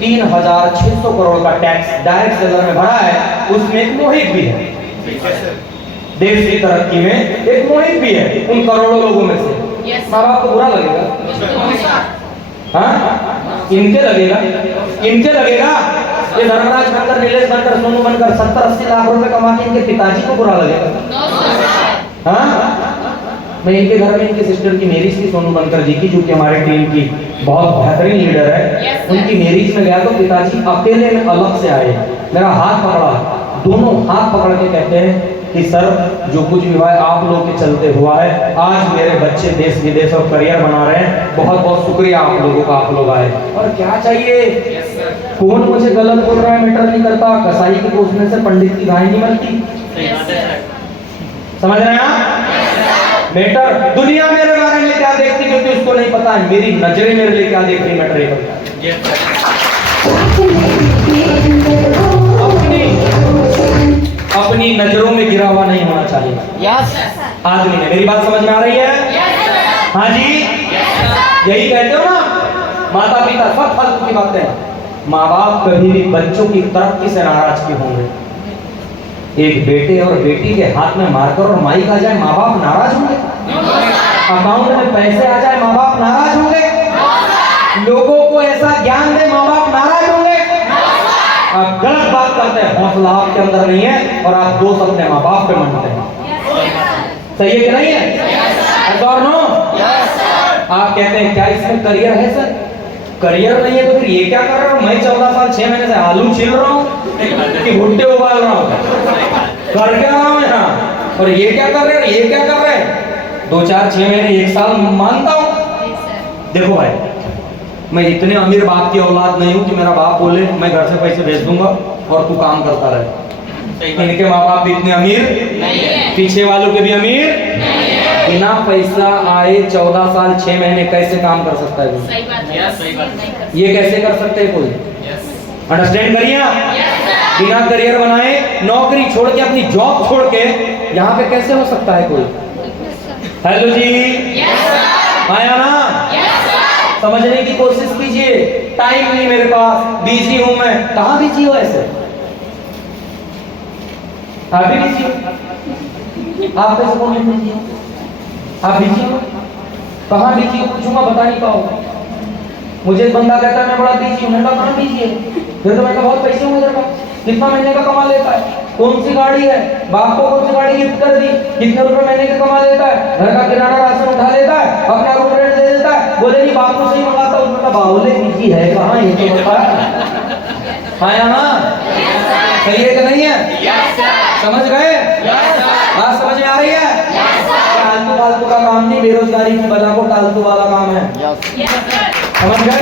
3600 करोड़ का टैक्स डायरेक्ट सेलर में भरा है, उसमें एक मोहित भी है, देश की तरक्की में एक मोहित भी है उन करोड़ों लोगों में से। माँ बाप को बुरा लगेगा? हाँ, इनके लगेगा, इनके लगेगा, ये धर्मराज बनकर, नीलेश बनकर, सोनू बनकर 70-80 लाख रुपए कमा के इनके पिताजी को बुरा लगेगा? हाँ, मैं इनके घर में इनके सिस्टर की मैरिज थी, सोनू बनकर जी की, जो कि हमारे टीम की बहुत बेहतरीन लीडर है, उनकी मैरिज में गया तो पिताजी अकेले अलग से आए, मेरा हाथ पकड़ा, दोनों हाथ पकड़ के कहते हैं कि सर जो कुछ भी हुआ है आप लोग के चलते हुआ है, आज मेरे बच्चे देश विदेश और करियर बना रहे हैं, बहुत बहुत शुक्रिया आप लोगों का, आप लोग आए। और क्या चाहिए, कौन मुझे गलत बोल रहा है मैटर नहीं करता, कसाई के कोसने से पंडित की गाय नहीं बनती, समझ रहे हैं आप? मैटर दुनिया मेरे बारे में क्या देखती क्योंकि उसको नहीं पता है, मेरी नजरें मेरे लिए क्या देख रही मैटर ये पता है। अपनी नजरों में गिरा हुआ नहीं होना चाहिए। यस आदमी ने, मेरी बात समझ में आ रही है? हाँ जी, यही कहते हो ना, माता पिता सब फालतू की बातें हैं। माँ बाप कभी भी बच्चों की तरक्की से नाराज क्यों होंगे? एक बेटे और बेटी के हाथ में मार्कर और माइक आ जाए, माँ बाप नाराज होंगे? अकाउंट में पैसे आ जाए, माँ बाप नाराज होंगे? लोगों को ऐसा ज्ञान दे, माँ बाप नाराज होंगे? आप गलत बात करते हैं, हौसला आपके अंदर नहीं है और आप दोस्त अपने माँ बाप पे मानते हैं। सही है कि नहीं है? और नो आप कहते हैं क्या इसमें करियर है? सर करियर नहीं है तो फिर ये क्या कर रहा हूँ मैं? 14 साल 6 महीने से आलू छील रहा हूँ कि भुट्टे उबाल रहा हूँ, कर क्या रहा हूँ यहाँ? और ये क्या कर रहे हैं, ये क्या कर रहे हैं? 2 4 6 महीने 1 साल मानता हूँ। देखो भाई, मैं इतने अमीर बाप की औलाद नहीं हूँ कि मेरा बाप बोले मैं घर से पैसे भेज दूंगा और तू काम करता रहे। इनके माँ बाप भी इतने अमीर नहीं है, पीछे वालों के भी अमीर नहीं है। बिना पैसा आए 14 साल 6 महीने कैसे काम कर सकता है? सही बात है, सही बात है। ये कैसे कर सकते हैं कोई? अंडरस्टैंड करिए आप। बिना करियर बनाए नौकरी छोड़ के, अपनी जॉब छोड़ के यहाँ पे कैसे हो सकता है कोई? हेलो जी, आया ना? समझने की कोशिश कीजिए। टाइम नहीं मेरे पास, बिजी हूं मैं। कहाँ बिजी हो ऐसे? आप भी बिजी हो? आप कैसे कौन बिजी हो? आप बिजी हो? कहाँ बिजी हो पूछूंगा बता नहीं पाओगे। मुझे एक बंदा कहता है मैं बड़ा बिजी हूँ, मैंने कहा कहाँ बिजी है? फिर तो मैं बहुत पैसे हूँ इधर का, कितना महीने का कमा लेता है? कौन सी गाड़ी है? बाप को कौन सी गाड़ी गिफ्ट कर दी? कितने रुपए महीने का कमा लेता है? घर का किराना राशन उठा लेता है, अपना रूम रेंट दे देता है। बोले नहीं बापू से ही मंगाता हूँ। उसमें बाहुले बिजी है कहाँ, ये तो बता। आया ना? सही है कि नहीं है? समझ गए? बात समझ में आ रही है? फालतू फालतू का काम नहीं, बेरोजगारी की वजह को टालतू वाला काम है। समझ गए?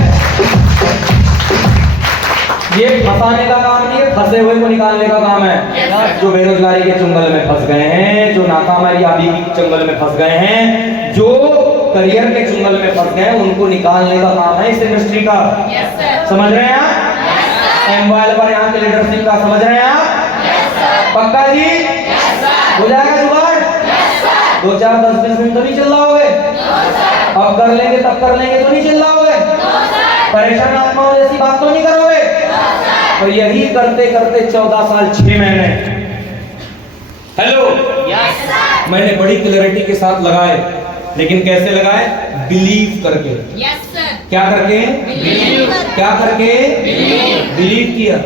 ये फंसाने का काम नहीं है, फंसे हुए को निकालने का काम है। जो बेरोजगारी के चंगल में फंस गए हैं, जो नाकामयाबी के चंगल में फंस गए हैं, जो करियर के चंगल में फंस गए हैं, उनको निकालने का काम है इस इंडस्ट्री का। समझ रहे हैं आप? मोबाइल पर यहाँ के लीडरशिप का समझ रहे हैं आप? पक्का जी? हो जाएगा जुगाड़? 2 4 10 20 मिनट तभी चिल्लाओगे? अब कर लेंगे तब कर लेंगे तो नहीं चिल्लाओगे? परेशान आत्माओं जैसी बात तो नहीं करोगे? तो यही करते करते 14 साल 6 महीने। हेलो, मैंने बड़ी क्लैरिटी के साथ लगाए, लेकिन कैसे लगाए? बिलीव करके। क्या करके? क्या करके? बिलीव किया।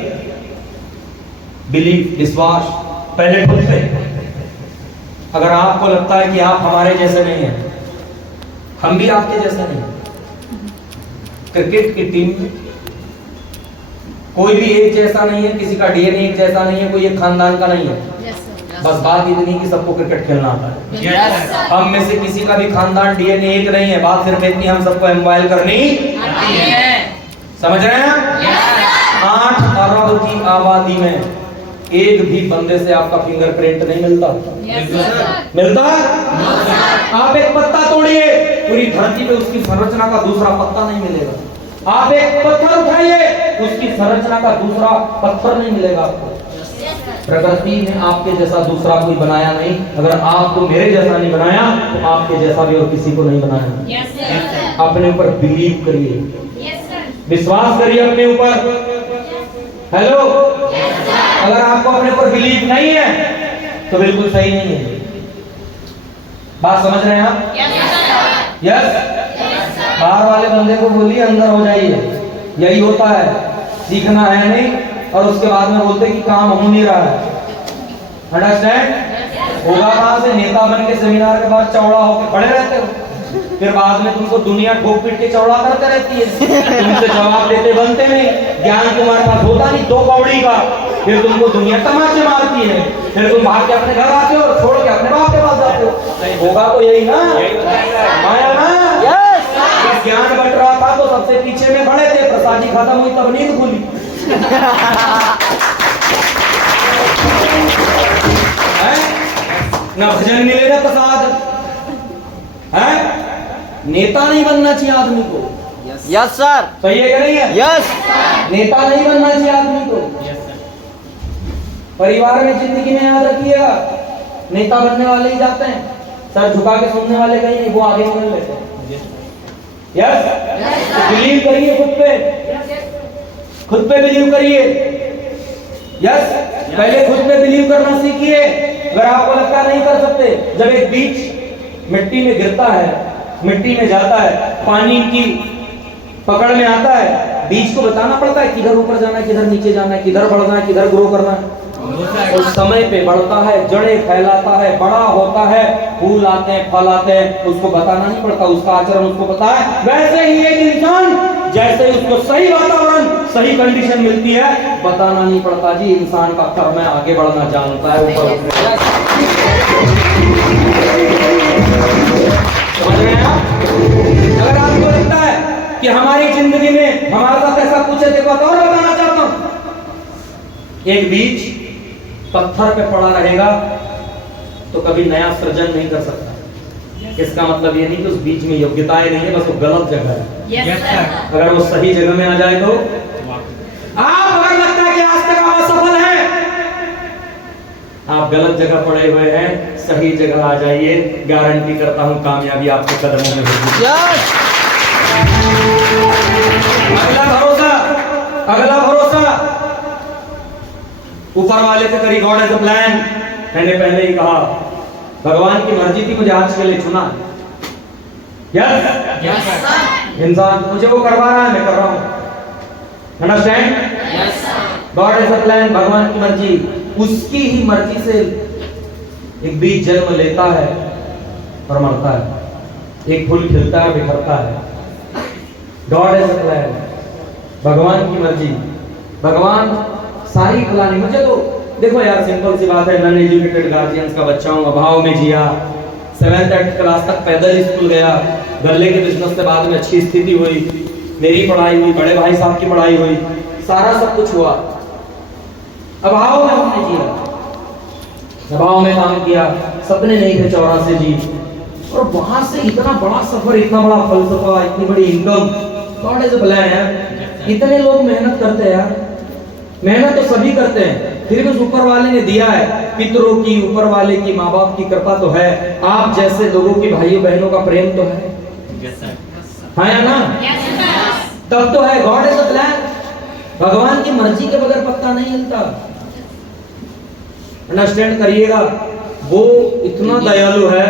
बिलीव, विश्वास पहले खुद पे। अगर आपको लगता है कि आप हमारे जैसे नहीं हैं, हम भी आपके जैसे नहीं हैं। क्रिकेट की टीम में कोई भी एक जैसा नहीं है, किसी का डीएनए एक जैसा नहीं है, कोई एक खानदान का नहीं है। बस बात इतनी कि सबको क्रिकेट खेलना आता है। हम में से किसी का भी खानदान डीएनए एक नहीं है। बात सिर्फ इतनी, हम सबको एम्बॉयल करनी समझ रहे हैं? 8 अरब की आबादी में एक भी बंदे से आपका फिंगरप्रिंट नहीं मिलता। मिलता? आप एक पत्ता तोड़िए, पूरी धरती पे उसकी संरचना का दूसरा पत्ता नहीं मिलेगा। आप एक पत्थर उठाइए, उसकी संरचना का दूसरा पत्थर नहीं मिलेगा आपको। प्रकृति ने आपके जैसा दूसरा कोई बनाया नहीं। अगर आपको मेरे जैसा नहीं बनाया तो आपके जैसा भी और किसी को नहीं बनाया। अपने ऊपर बिलीव करिए, विश्वास करिए अपने ऊपर। हेलो, अगर आपको अपने ऊपर बिलीव नहीं है तो बिल्कुल सही नहीं है। बात समझ रहे हैं आप? यस। बाहर वाले बंदे को बोलिए अंदर हो जाइए। यही होता है, सीखना है नहीं और उसके बाद में बोलते कि काम हो नहीं रहा है। अंडरस्टैंड? होगा कहां से? नेता बन के सेमिनार के बाद चौड़ा होकर खड़े रहते हो, फिर बाद में तुमको दुनिया ठोक पीट के चौड़ा करते रहती है, तुमसे जवाब देते बनते नहीं। ज्ञान तुम्हारे पास होता नहीं 2 कौड़ी का, फिर तुमको दुनिया तमाचे मारती है, फिर तुम भाग के अपने घर आते हो और छोड़ के अपने बाप के पास जाते हो। होगा तो यही ना, माया ना। ज्ञान बट रहा था तो सबसे पीछे में खड़े थे, प्रसादी खत्म हुई तब नींद खुली। ना भजन मिले ना प्रसाद है। नेता नहीं बनना चाहिए आदमी को। Yes sir. सही है कि नहीं है? यस। नेता नहीं बनना चाहिए आदमी को। परिवार में जिंदगी में याद रखिएगा, नेता बनने वाले ही जाते हैं, सर झुका के सुनने वाले कहीं नहीं, वो आगे बढ़ने लेते हैं। यस। बिलीव करिए खुद पे बिलीव करिए। यस, पहले खुद पे बिलीव करना सीखिए। अगर आपको लगता नहीं कर सकते, जब एक बीज मिट्टी में गिरता है, मिट्टी में जाता है, पानी की पकड़ में आता है, बीज को बताना पड़ता है किधर ऊपर जाना है, किधर नीचे जाना है, किधर बढ़ना है, किधर ग्रो करना है। उस समय पे बढ़ता है, जड़ें फैलाता है, बड़ा होता है, फूल आते हैं, फल आते हैं, उसको बताना नहीं पड़ता, उसका आचरण उसको पता है। वैसे ही एक इंसान, जैसे ही उसको सही वातावरण, सही कंडीशन मिलती है, बताना नहीं पड़ता जी, इंसान का कर्म है, आगे बढ़ना जानता है, ऊपर समझ रहे हैं आप? अगर आपको लगता है कि हमारी जिंदगी में हमारे साथ ऐसा कुछ है, देखो और बताना चाहता हूं। एक बीज पत्थर पे पड़ा रहेगा तो कभी नया सृजन नहीं कर सकता। इसका मतलब ये नहीं कि उस बीज में योग्यताएं नहीं है, बस वो गलत जगह है। अगर वो सही जगह में आ जाए तो आप, अगर लगता है कि आज तक आप असफल हैं, आप गलत जगह पड़े हुए हैं, सही जगह आ जाइए, गारंटी करता हूं कामयाबी आपके कदमों में होगी। अगला भरोसा ऊपर वाले से करी। God has a plan. मैंने पहले ही कहा, भगवान की मर्जी थी मुझे आज के लिए चुना। यस। इंसान मुझे वो करवा रहा है, मैं कर रहा हूं। Understand? Yes. God has a plan, भगवान की मर्जी, उसकी ही मर्जी से एक बीज जन्म लेता है और मरता है, एक फूल खिलता है, बिखरता है। गॉड हैज अ प्लान, भगवान की मर्जी। भगवान सारी कला नहीं, मुझे तो देखो यार, सिंपल सी बात है, नॉन एजुकेटेड गार्जियंस का बच्चा हूं, अभाव में जिया, 7th 8th क्लास तक पैदल स्कूल गया, गल्ले के बिजनेस से बाद में अच्छी स्थिति हुई, मेरी पढ़ाई हुई, बड़े भाई साहब की पढ़ाई हुई, सारा सब कुछ हुआ। अभाव में हमने जिया, अभाव में काम किया, सपने नहीं थे 84 जी, और वहां से इतना बड़ा सफर, इतना बड़ा फलसफा, इतनी बड़ी income. God has a plan यार। इतने लोग मेहनत करते हैं यार, मेहनत तो सभी करते हैं, फिर भी उस ऊपर वाले ने दिया है। पितरों की, ऊपर वाले की, माँ बाप की कृपा तो है, आप जैसे लोगों की, भाइयों बहनों का प्रेम तो है। हाँ या ना? तब तो है। God is a plan. भगवान की मर्जी के बगैर पत्ता नहीं हिलता। अंडरस्टैंड करिएगा। वो इतना दयालु है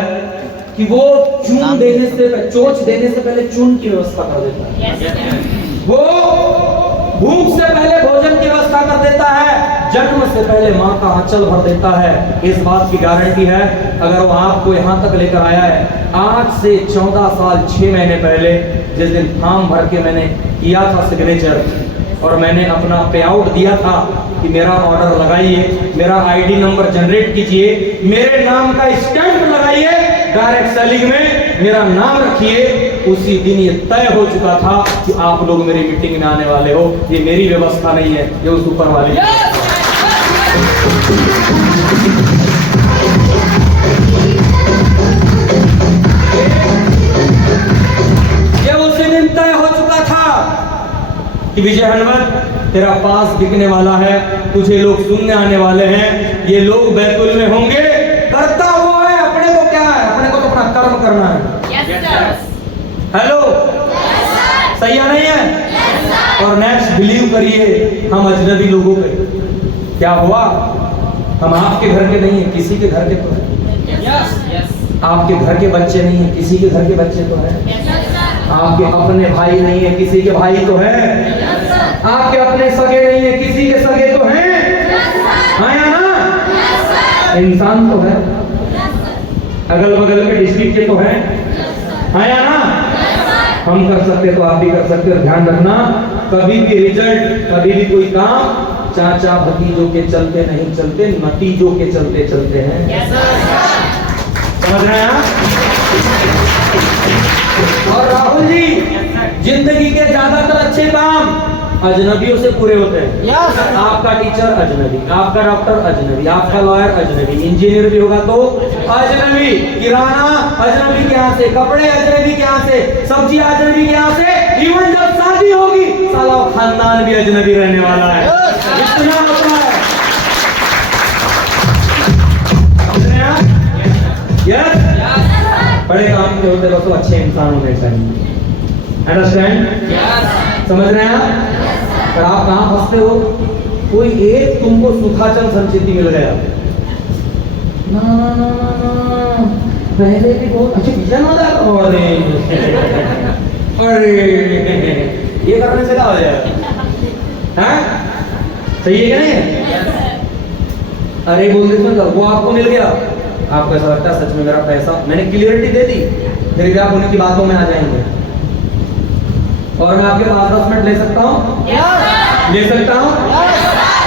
कि वो चून देने से, चोच देने से पहले चून की व्यवस्था कर देता है। वो भूख से पहले भोजन की व्यवस्था कर देता है, जन्म से पहले माँ का आंचल भर देता है। इस बात की गारंटी है अगर वो आपको यहाँ तक लेकर आया है। आज से 14 साल 6 महीने पहले जिस दिन फॉर्म भर के मैंने किया था सिग्नेचर और मैंने अपना पे आउट दिया था कि मेरा ऑर्डर लगाइए, मेरा आईडी नंबर जनरेट कीजिए, मेरे नाम का स्टैंप लगाइए, डायरेक्ट सेलिंग में मेरा नाम रखिए, उसी दिन ये तय हो चुका था कि आप लोग मेरी मीटिंग में आने वाले हो। ये मेरी व्यवस्था नहीं है, ये उस ऊपर वाले ये उसी दिन तय हो चुका था कि विजय हनुमत तेरा पास बिकने वाला है, तुझे लोग सुनने आने वाले हैं, ये लोग बैतुल में होंगे। करता हुआ है, अपने को क्या है, अपने को तो अपना कर्म करना है। हेलो, सही है नहीं है? और नेक्स्ट बिलीव करिए, हम अजनबी लोगों पे क्या हुआ, हम आपके घर के नहीं है, किसी के घर के तो है। आपके घर के बच्चे नहीं है, किसी के घर के बच्चे तो है। आपके अपने भाई नहीं है, किसी के भाई तो है। आपके अपने सगे नहीं है, किसी के सगे तो हैं। हाँ या ना? इंसान तो है, अगल बगल के डिस्ट्रिक्ट के तो हैं। हाँ या ना? हम कर सकते तो आप भी कर सकते हो। ध्यान रखना, कभी भी रिजल्ट, कभी भी कोई काम चाचा भतीजों के चलते नहीं चलते, नतीजों के चलते चलते हैं। समझ रहे हैं आप? और राहुल जी, जिंदगी के ज्यादातर अच्छे काम अजनबियों से पूरे होते हैं। आपका टीचर अजनबी, आपका डॉक्टर अजनबी, आपका लॉयर अजनबी, इंजीनियर भी होगा तो अजनबी, किराना अजनबी के यहाँ से, कपड़े अजनबी के यहाँ से, सब्जी अजनबी के यहाँ से, इवन जब शादी होगी साला खानदान भी अजनबी रहने वाला है। इतना होता है। यस, बड़े काम के होते तो अच्छे इंसान होने चाहिए। अंडरस्टैंड? समझ रहे हैं आप? और आप कहाँ फंसते हो? कोई एक तुमको सुखाचल संचिति मिल गया, ना ना ना ना ना, पहले भी बहुत अच्छे किचन हो जाता। अरे ये करने से क्या हो जाएगा? हैं? सही है क्या नहीं? अरे बोल देते वो आपको मिल गया, आपको ऐसा लगता है सच में मेरा पैसा, मैंने क्लियरिटी दे दी, फिर भी आप उनकी बातों में आ जाएंगे। और मैं आपके पास 10 मिनट ले सकता हूँ? ले सकता हूँ?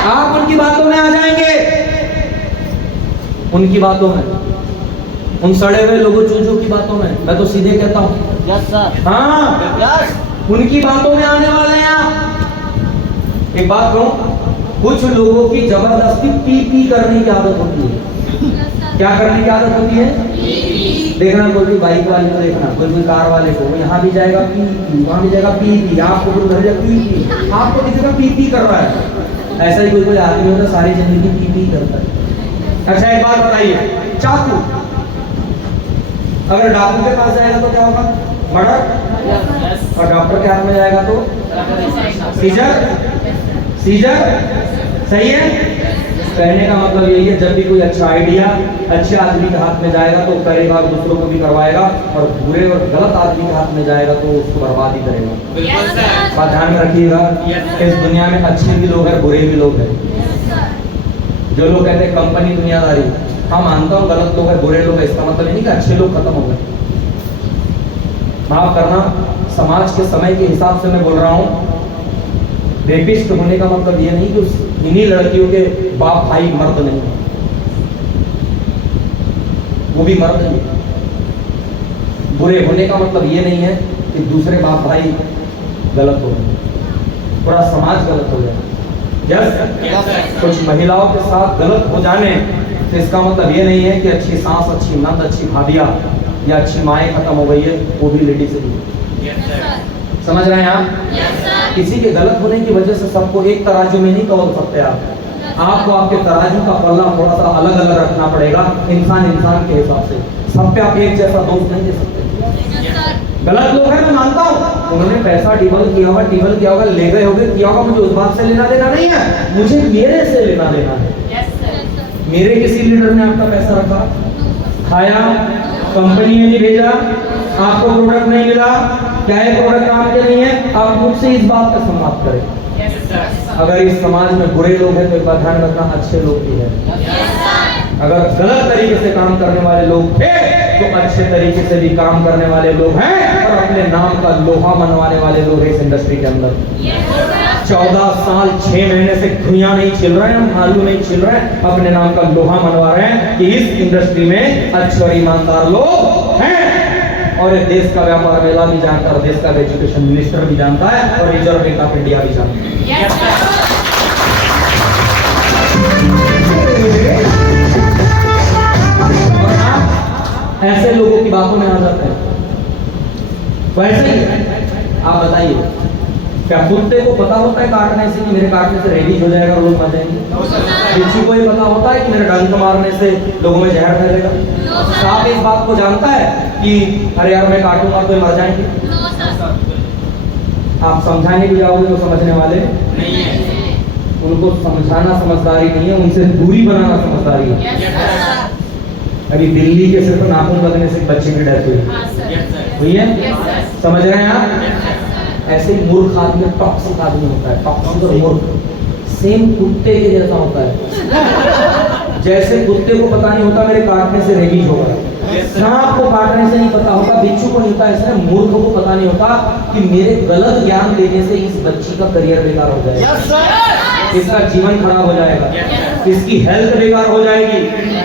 आप उनकी बातों में आ जाएंगे, उनकी बातों में, उन सड़े हुए लोगों चूजों की बातों में। मैं तो सीधे कहता हूँ यस सर। हाँ, उनकी बातों में आने वाले हैं आप। एक बात कहूँ, कुछ लोगों की जबरदस्ती पी पी करने की आदत होती है। क्या करने की आदत होती है? देखना, कोई भी बाइक वाले को देखना, कोई कार वाले को, वो यहाँ भी जाएगा पी पी, वहाँ भी जाएगा पी पी, आपको कोई घर जाएगा पी पी, आपको किसी का पी पी कर रहा है। ऐसा ही कोई आदमी होता है सारी जिंदगी पी पी करता है। अच्छा एक बात बताइए, चाकू अगर डाकू के पास जाएगा तो क्या होगा? मर्डर। और डॉक्टर के हाथ में जाएगा तो सीजर। सीजर सही है? कहने का मतलब यही है, जब भी कोई अच्छा आइडिया अच्छे आदमी के हाथ में जाएगा तो करेगा, दूसरों को भी करवाएगा, और बुरे और गलत आदमी के हाथ में जाएगा तो उसको बर्बाद ही करेगा। बात ध्यान में रखिएगा, इस दुनिया में अच्छे भी लोग हैं, बुरे भी लोग हैं। जो लोग कहते हैं कंपनी दुनियादारी, हाँ मानता हूँ गलत लोग हैं, बुरे लोग हैं, इसका मतलब नहीं कि अच्छे लोग खत्म हो गए। माफ करना, समाज के समय के हिसाब से मैं बोल रहा हूँ। रेपिस्ट होने का मतलब ये नहीं कि इन्हीं लड़कियों के बाप भाई मर्द नहीं, वो भी मर्द नहीं। बुरे होने का मतलब ये नहीं है कि दूसरे बाप भाई गलत हो गए, पूरा समाज गलत हो गया। यस, कुछ महिलाओं के साथ गलत हो जाने तो इसका मतलब ये नहीं है कि अच्छी सास, अच्छी नंद, अच्छी भाभियाँ या अच्छी माएँ खत्म हो गई है, वो भी लेडी से भी। समझ रहे हैं आप? किसी के गलत होने की वजह से सबको एक तराजू में नहीं तौल सकते आप। आपको आपके तराजू का पल्ला थोड़ा सा अलग अलग रखना पड़ेगा, इंसान इंसान के हिसाब से। सब पे आप एक जैसा दोस्त नहीं दे सकते। गलत लोग हैं, मैं मानता हूँ, उन्होंने पैसा टिबल किया होगा, ले गए होंगे, किया होगा, मुझे उस बात से लेना देना नहीं है, मुझे मेरे से लेना देना है। मेरे किसी लीडर ने आपका पैसा रखा, खाया, कंपनी ने नहीं भेजा, आपको प्रोडक्ट नहीं मिला, क्या है प्रोडक्ट काम के नहीं है, आप मुझसे इस बात का समाप्त करें। अगर इस समाज में बुरे लोग हैं तो एक बात ध्यान रखना, अच्छे लोग भी हैं। अगर गलत तरीके से काम करने वाले लोग थे तो अच्छे तरीके से भी काम करने वाले लोग हैं और अपने नाम का लोहा मनवाने वाले लोग हैं इस इंडस्ट्री के अंदर। 14 साल 6 महीने से धुइयां नहीं छिल रहे हैं, हम आलू नहीं छिल रहे हैं, अपने नाम का लोहा मनवा रहे हैं कि इस इंडस्ट्री में अच्छे और ईमानदार लोग हैं। और देश का व्यापार मेला भी जानता है, देश का एजुकेशन मिनिस्टर भी जानता है और रिजर्व बैंक ऑफ इंडिया भी जानता है। और आप ऐसे लोगों की बातों में आ जाते हैं। वैसे ही आप बताइए, क्या कुत्ते को पता होता है काटने से कि मेरे काटने से रेबीज हो जाएगा, लोग मर जाएंगे? बिच्छू को ये पता होता है कि मेरे डंक मारने से लोगों में जहर फैलेगा? सांप इस बात को जानता है कि अरे यार मैं काटूंगा तो ये मर जाएंगे? आप समझाने भी जाओगे तो समझने वाले नहीं है। उनको समझाना समझदारी नहीं है, उनसे दूरी बनाना समझदारी है। अभी दिल्ली के सिर्फ नाखून लगने से बच्चे की डेथ हुई है, समझ रहे हैं आप? ऐसे मूर्ख आदमी, टॉक्सिक आदमी होता है, टॉक्सिक और मूर्ख सेम कुत्ते के जैसा होता है। जैसे कुत्ते को पता नहीं होता मेरे काटने से रेबीज होगा, सांप को काटने से नहीं पता होता, बिच्छू को नहीं होता, इसलिए मूर्ख को पता नहीं होता कि मेरे गलत ज्ञान देने से इस बच्ची का करियर बेकार हो जाएगा, इसका जीवन खराब हो जाएगा, इसकी हेल्थ बेकार हो जाएगी,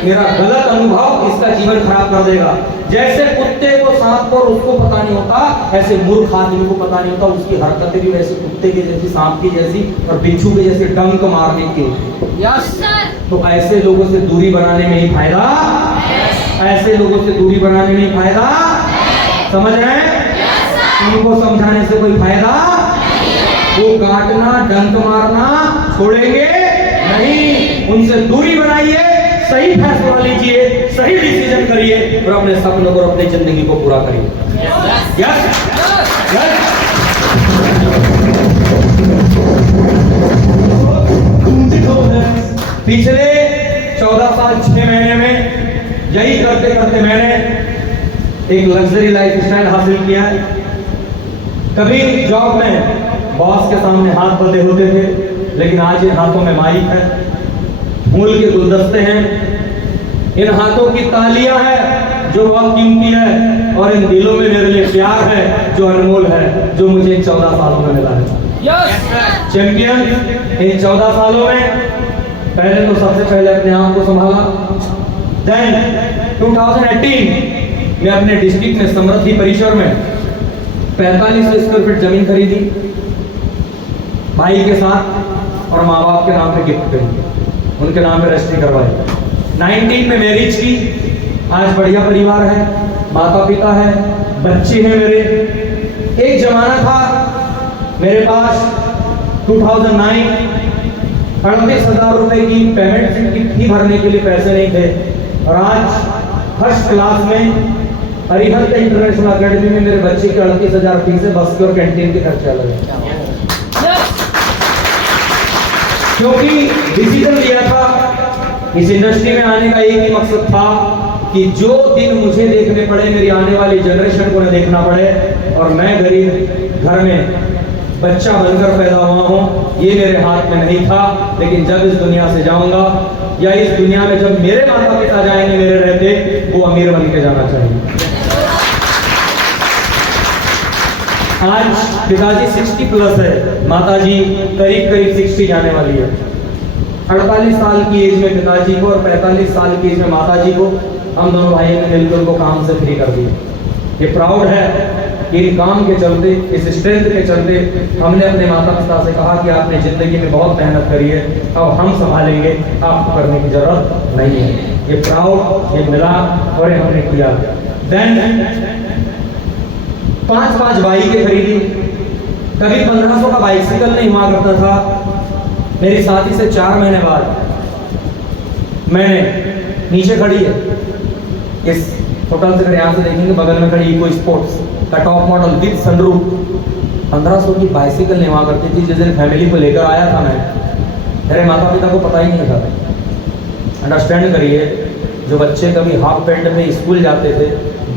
मेरा गलत अनुभव इसका जीवन खराब कर देगा। जैसे कुत्ते को सांप को उसको पता नहीं होता, ऐसे मूर्ख आदमी को पता नहीं होता, उसकी हरकतें भी वैसे कुत्ते के जैसी, सांप की जैसी और बिच्छू के जैसे डंक मारने की। तो ऐसे लोगों से दूरी बनाने में ही फायदा, ऐसे लोगों से दूरी बनाने में ही फायदा, समझ रहे हैं? उनको समझाने से कोई फायदा, वो काटना डंक मारना छोड़ेंगे नहीं। उनसे दूरी बनाइए, सही फैसला लीजिए, सही डिसीजन करिए और अपने सपनों और अपनी जिंदगी को पूरा करिए। यस पिछले 14 साल 6 महीने में यही करते करते मैंने एक लग्जरी लाइफ स्टाइल हासिल किया है। कभी जॉब में बॉस के सामने हाथ बंधे होते थे, लेकिन आज इन हाथों में माइक है, फूल के गुलदस्ते हैं, इन हाथों की तालियां हैं जो बहुत कीमती है, और इन दिलों में मेरे लिए प्यार है जो अनमोल है, जो मुझे इन 14 सालों में मिला है। चैंपियन, इन 14 सालों में पहले तो सबसे पहले अपने आप को संभाला, देन 2018 में अपने डिस्ट्रिक्ट में समृद्धि परिसर में 45 स्क्वायर फीट जमीन खरीदी भाई के साथ और माँ बाप के नाम पे गिफ्ट करी, उनके नाम पे रजिस्ट्री करवाई। 19 में मैरिज की, आज बढ़िया परिवार है, माता पिता है, बच्चे हैं मेरे। एक जमाना था मेरे पास 2009 38,000 रुपए की पेमेंट की फी भरने के लिए पैसे नहीं थे, और आज फर्स्ट क्लास में हरिहर इंटरनेशनल अकेडमी में मेरे बच्चे की 38,000 फीस है, बस के और कैंटीन के खर्चे अलग है। क्योंकि डिसीजन लिया था इस इंडस्ट्री में आने का, एक ही मकसद था कि जो दिन मुझे देखने पड़े, मेरी आने वाली जनरेशन को न देखना पड़े, और मैं गरीब घर में बच्चा बनकर पैदा हुआ हूँ, ये मेरे हाथ में नहीं था। लेकिन जब इस दुनिया से जाऊंगा, या इस दुनिया में जब मेरे माता पिता जाएंगे मेरे रहते, वो अमीर बन के जाना चाहिए। आज पिताजी 60 प्लस है, माताजी करीब करीब 60 जाने वाली है। 48 साल की एज में पिताजी को और 45 साल की एज में माताजी को हम दोनों भाइयों ने मिलकर उनको काम से फ्री कर दिया। ये प्राउड है कि इन काम के चलते, इस स्ट्रेंथ के चलते हमने अपने माता पिता से कहा कि आपने जिंदगी में बहुत मेहनत करी है, अब हम संभालेंगे, आपको करने की जरूरत नहीं है। ये प्राउड ये मिला और ये हमने किया। देन 5-5 बाइकें खरीदी। कभी 1500 का बाइसिकल नहीं हुआ करता था, मेरी शादी से 4 महीने बाद मैंने, नीचे खड़ी है इस होटल से अगर यहाँ से देखेंगे बगल में खड़ी इको स्पोर्ट्स का टॉप मॉडल विद सनरूफ, 1500 की बाइसिकल नहीं हुआ करती थी। जिस दिन फैमिली को लेकर आया था मैं, मेरे माता पिता को पता ही नहीं था। अंडरस्टैंड करिए, जो बच्चे कभी हाफ पैंट में स्कूल जाते थे,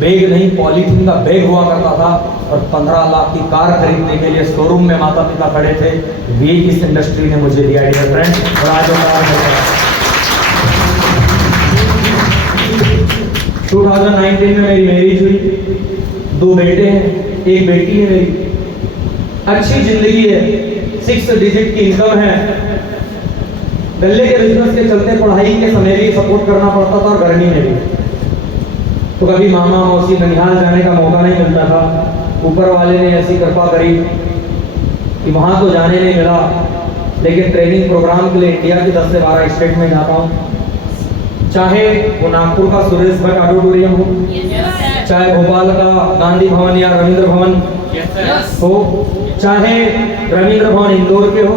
बैग नहीं पॉलीथीन का बैग हुआ करता था, और 15 लाख की कार खरीदने के लिए शोरूम में माता पिता खड़े थे, वे इस इंडस्ट्री ने मुझे दिया डियर फ्रेंड। और आज 2019 में मेरी मैरिज हुई, 2 बेटे हैं, 1 बेटी है मेरी। अच्छी जिंदगी है, 6 डिजिट की इनकम है। गल्ले के बिजनेस के चलते पढ़ाई के समय भी सपोर्ट करना पड़ता था, और गर्मी में भी। तो कभी मामा मौसी ननिहाल जाने का मौका नहीं मिलता था। ऊपर वाले ने ऐसी कृपा करी कि वहाँ तो जाने नहीं मिला, लेकिन ट्रेनिंग प्रोग्राम के लिए इंडिया के 10 से 12 स्टेट में जाता हूँ। चाहे वो नागपुर का सुरेश भट्ट ऑडिटोरियम हो, चाहे भोपाल का गांधी भवन या रविंद्र भवन हो, चाहे रविंद्र भवन इंदौर के हो,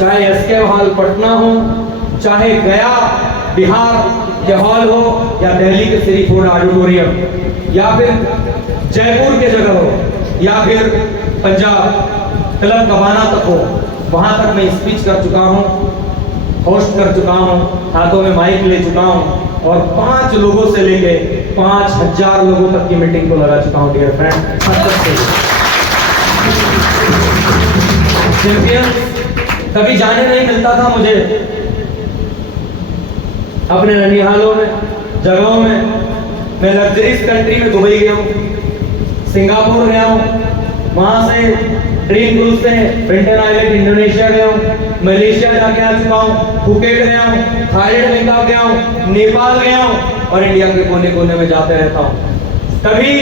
चाहे एसके हॉल पटना हो, चाहे गया बिहार के हॉल हो, या दिल्ली के श्री फोर्ड ऑडिटोरियम, या फिर जयपुर के जगह हो, या फिर पंजाब क्लब कबाना तक हो, वहां तक मैं स्पीच कर चुका हूँ, होस्ट कर चुका हूँ, हाथों में माइक ले चुका हूँ, और 5 लोगों से लेके 5000 लोगों तक की मीटिंग को लगा चुका हूँ डियर फ्रेंड। कभी जाने नहीं मिलता था मुझे अपने ननिहालों में, जगहों में। मैं लग्जरीज कंट्री में दुबई गया हूँ, सिंगापुर गया हूँ, वहां से ड्रीम क्रूज से ब्रिटेन आइलैंड इंडोनेशिया गया हूँ, मलेशिया जाके आ चुका हूँ, फुकेट गया हूँ, थाईलैंड बैंकॉक गया हूँ, नेपाल गया हूँ, और इंडिया के कोने कोने में जाते रहता हूँ। कभी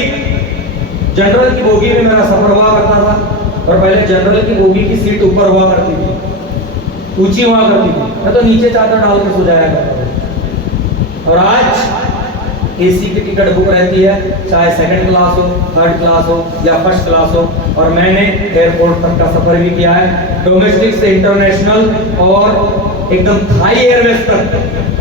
जनरल की बोगी में मेरा सफर हुआ करता था, और पहले जनरल की बोगी की सीट ऊपर हुआ करती थी, ऊंची हुआ करती थी, मैं तो नीचे चादर डाल के सो जाया करता था। और आज एसी की टिकट बुक रहती है, चाहे 2nd क्लास हो, 3rd क्लास हो या 1st क्लास हो, और मैंने एयरपोर्ट तक का सफर भी किया है, डोमेस्टिक से इंटरनेशनल और एकदम थाई एयरवेज तक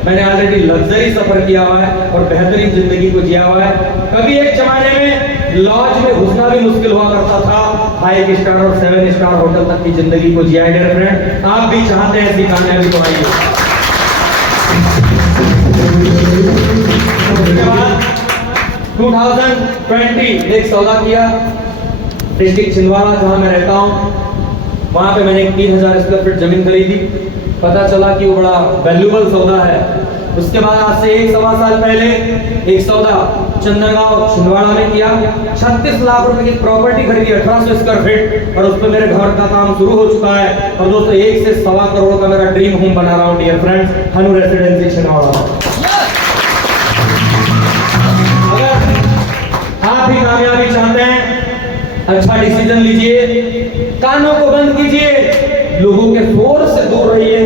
मैंने ऑलरेडी लग्जरी सफर किया हुआ है और बेहतरीन जिंदगी को जिया हुआ है। कभी एक जमाने में लॉज में घुसना भी मुश्किल हुआ करता था, 5 स्टार और 7 स्टार होटल तक की जिंदगी को जिया है डियर फ्रेंड। आप भी चाहते हैं ऐसी कामयाबी को, आइए। उसके बाद 2020 एक सौदा किया, डिस्ट्रिक्ट छिंदवाड़ा जहां मैं रहता हूं, वहां पे मैंने 3000 स्क्वायर फीट जमीन खरीदी। पता चला कि वो बड़ा वैल्यूबल सौदा है। उसके बाद आज से 1-1.25 साल पहले एक सौदा चंदनगांव छिंदवाड़ा में किया, 36 लाख रुपए की प्रॉपर्टी खरीदी, 1800 स्क्वायर फीट, और उस पर मेरे घर का काम शुरू हो चुका है। और दोस्तों 1 से 1.25 करोड़ का मेरा ड्रीम होम बना रहा हूँ डियर फ्रेंड्स, हनु रेसिडेंसी छिंदवाड़ा। आप भी कामयाबी चाहते हैं, अच्छा डिसीजन लीजिए, कानों को बंद कीजिए, लोगों के शोर से दूर रहिए,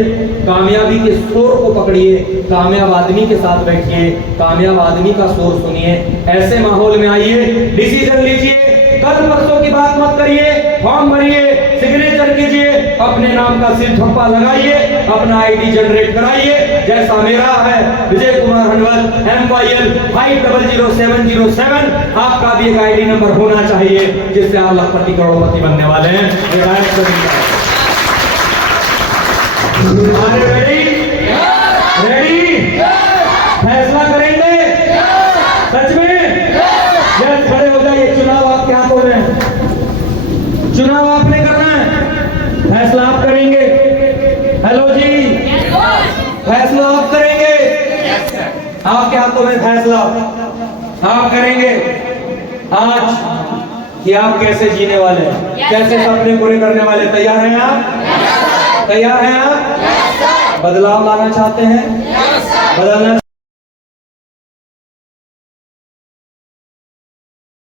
कामयाबी के शोर को पकड़िए, कामयाब आदमी के साथ बैठिए, कामयाब आदमी का शोर सुनिए, ऐसे माहौल में आइए, डिसीजन लीजिए, कल परसों की बात मत करिए, फॉर्म भरिए, सिग्नेचर कीजिए, अपने नाम का सिर ठप्पा लगाइए, अपना आईडी जनरेट कराइए, जैसा मेरा है विजय कुमार हनवल MYL 500707। आपका भी एक आईडी नंबर होना चाहिए, जिससे आप लखपति करोड़पति बनने वाले हैं। रेडी? फैसला करेंगे सच में? यस, खड़े हो जाइए। चुनाव आपके हाथों में है, चुनाव आपने करना है, फैसला आप करेंगे। हेलो जी, फैसला आप करेंगे, आपके हाथों में फैसला आप करेंगे आज कि आप कैसे जीने वाले हैं, कैसे सपने पूरे करने वाले। तैयार हैं आप? तैयार हैं आप? बदलाव लाना चाहते हैं? बदलना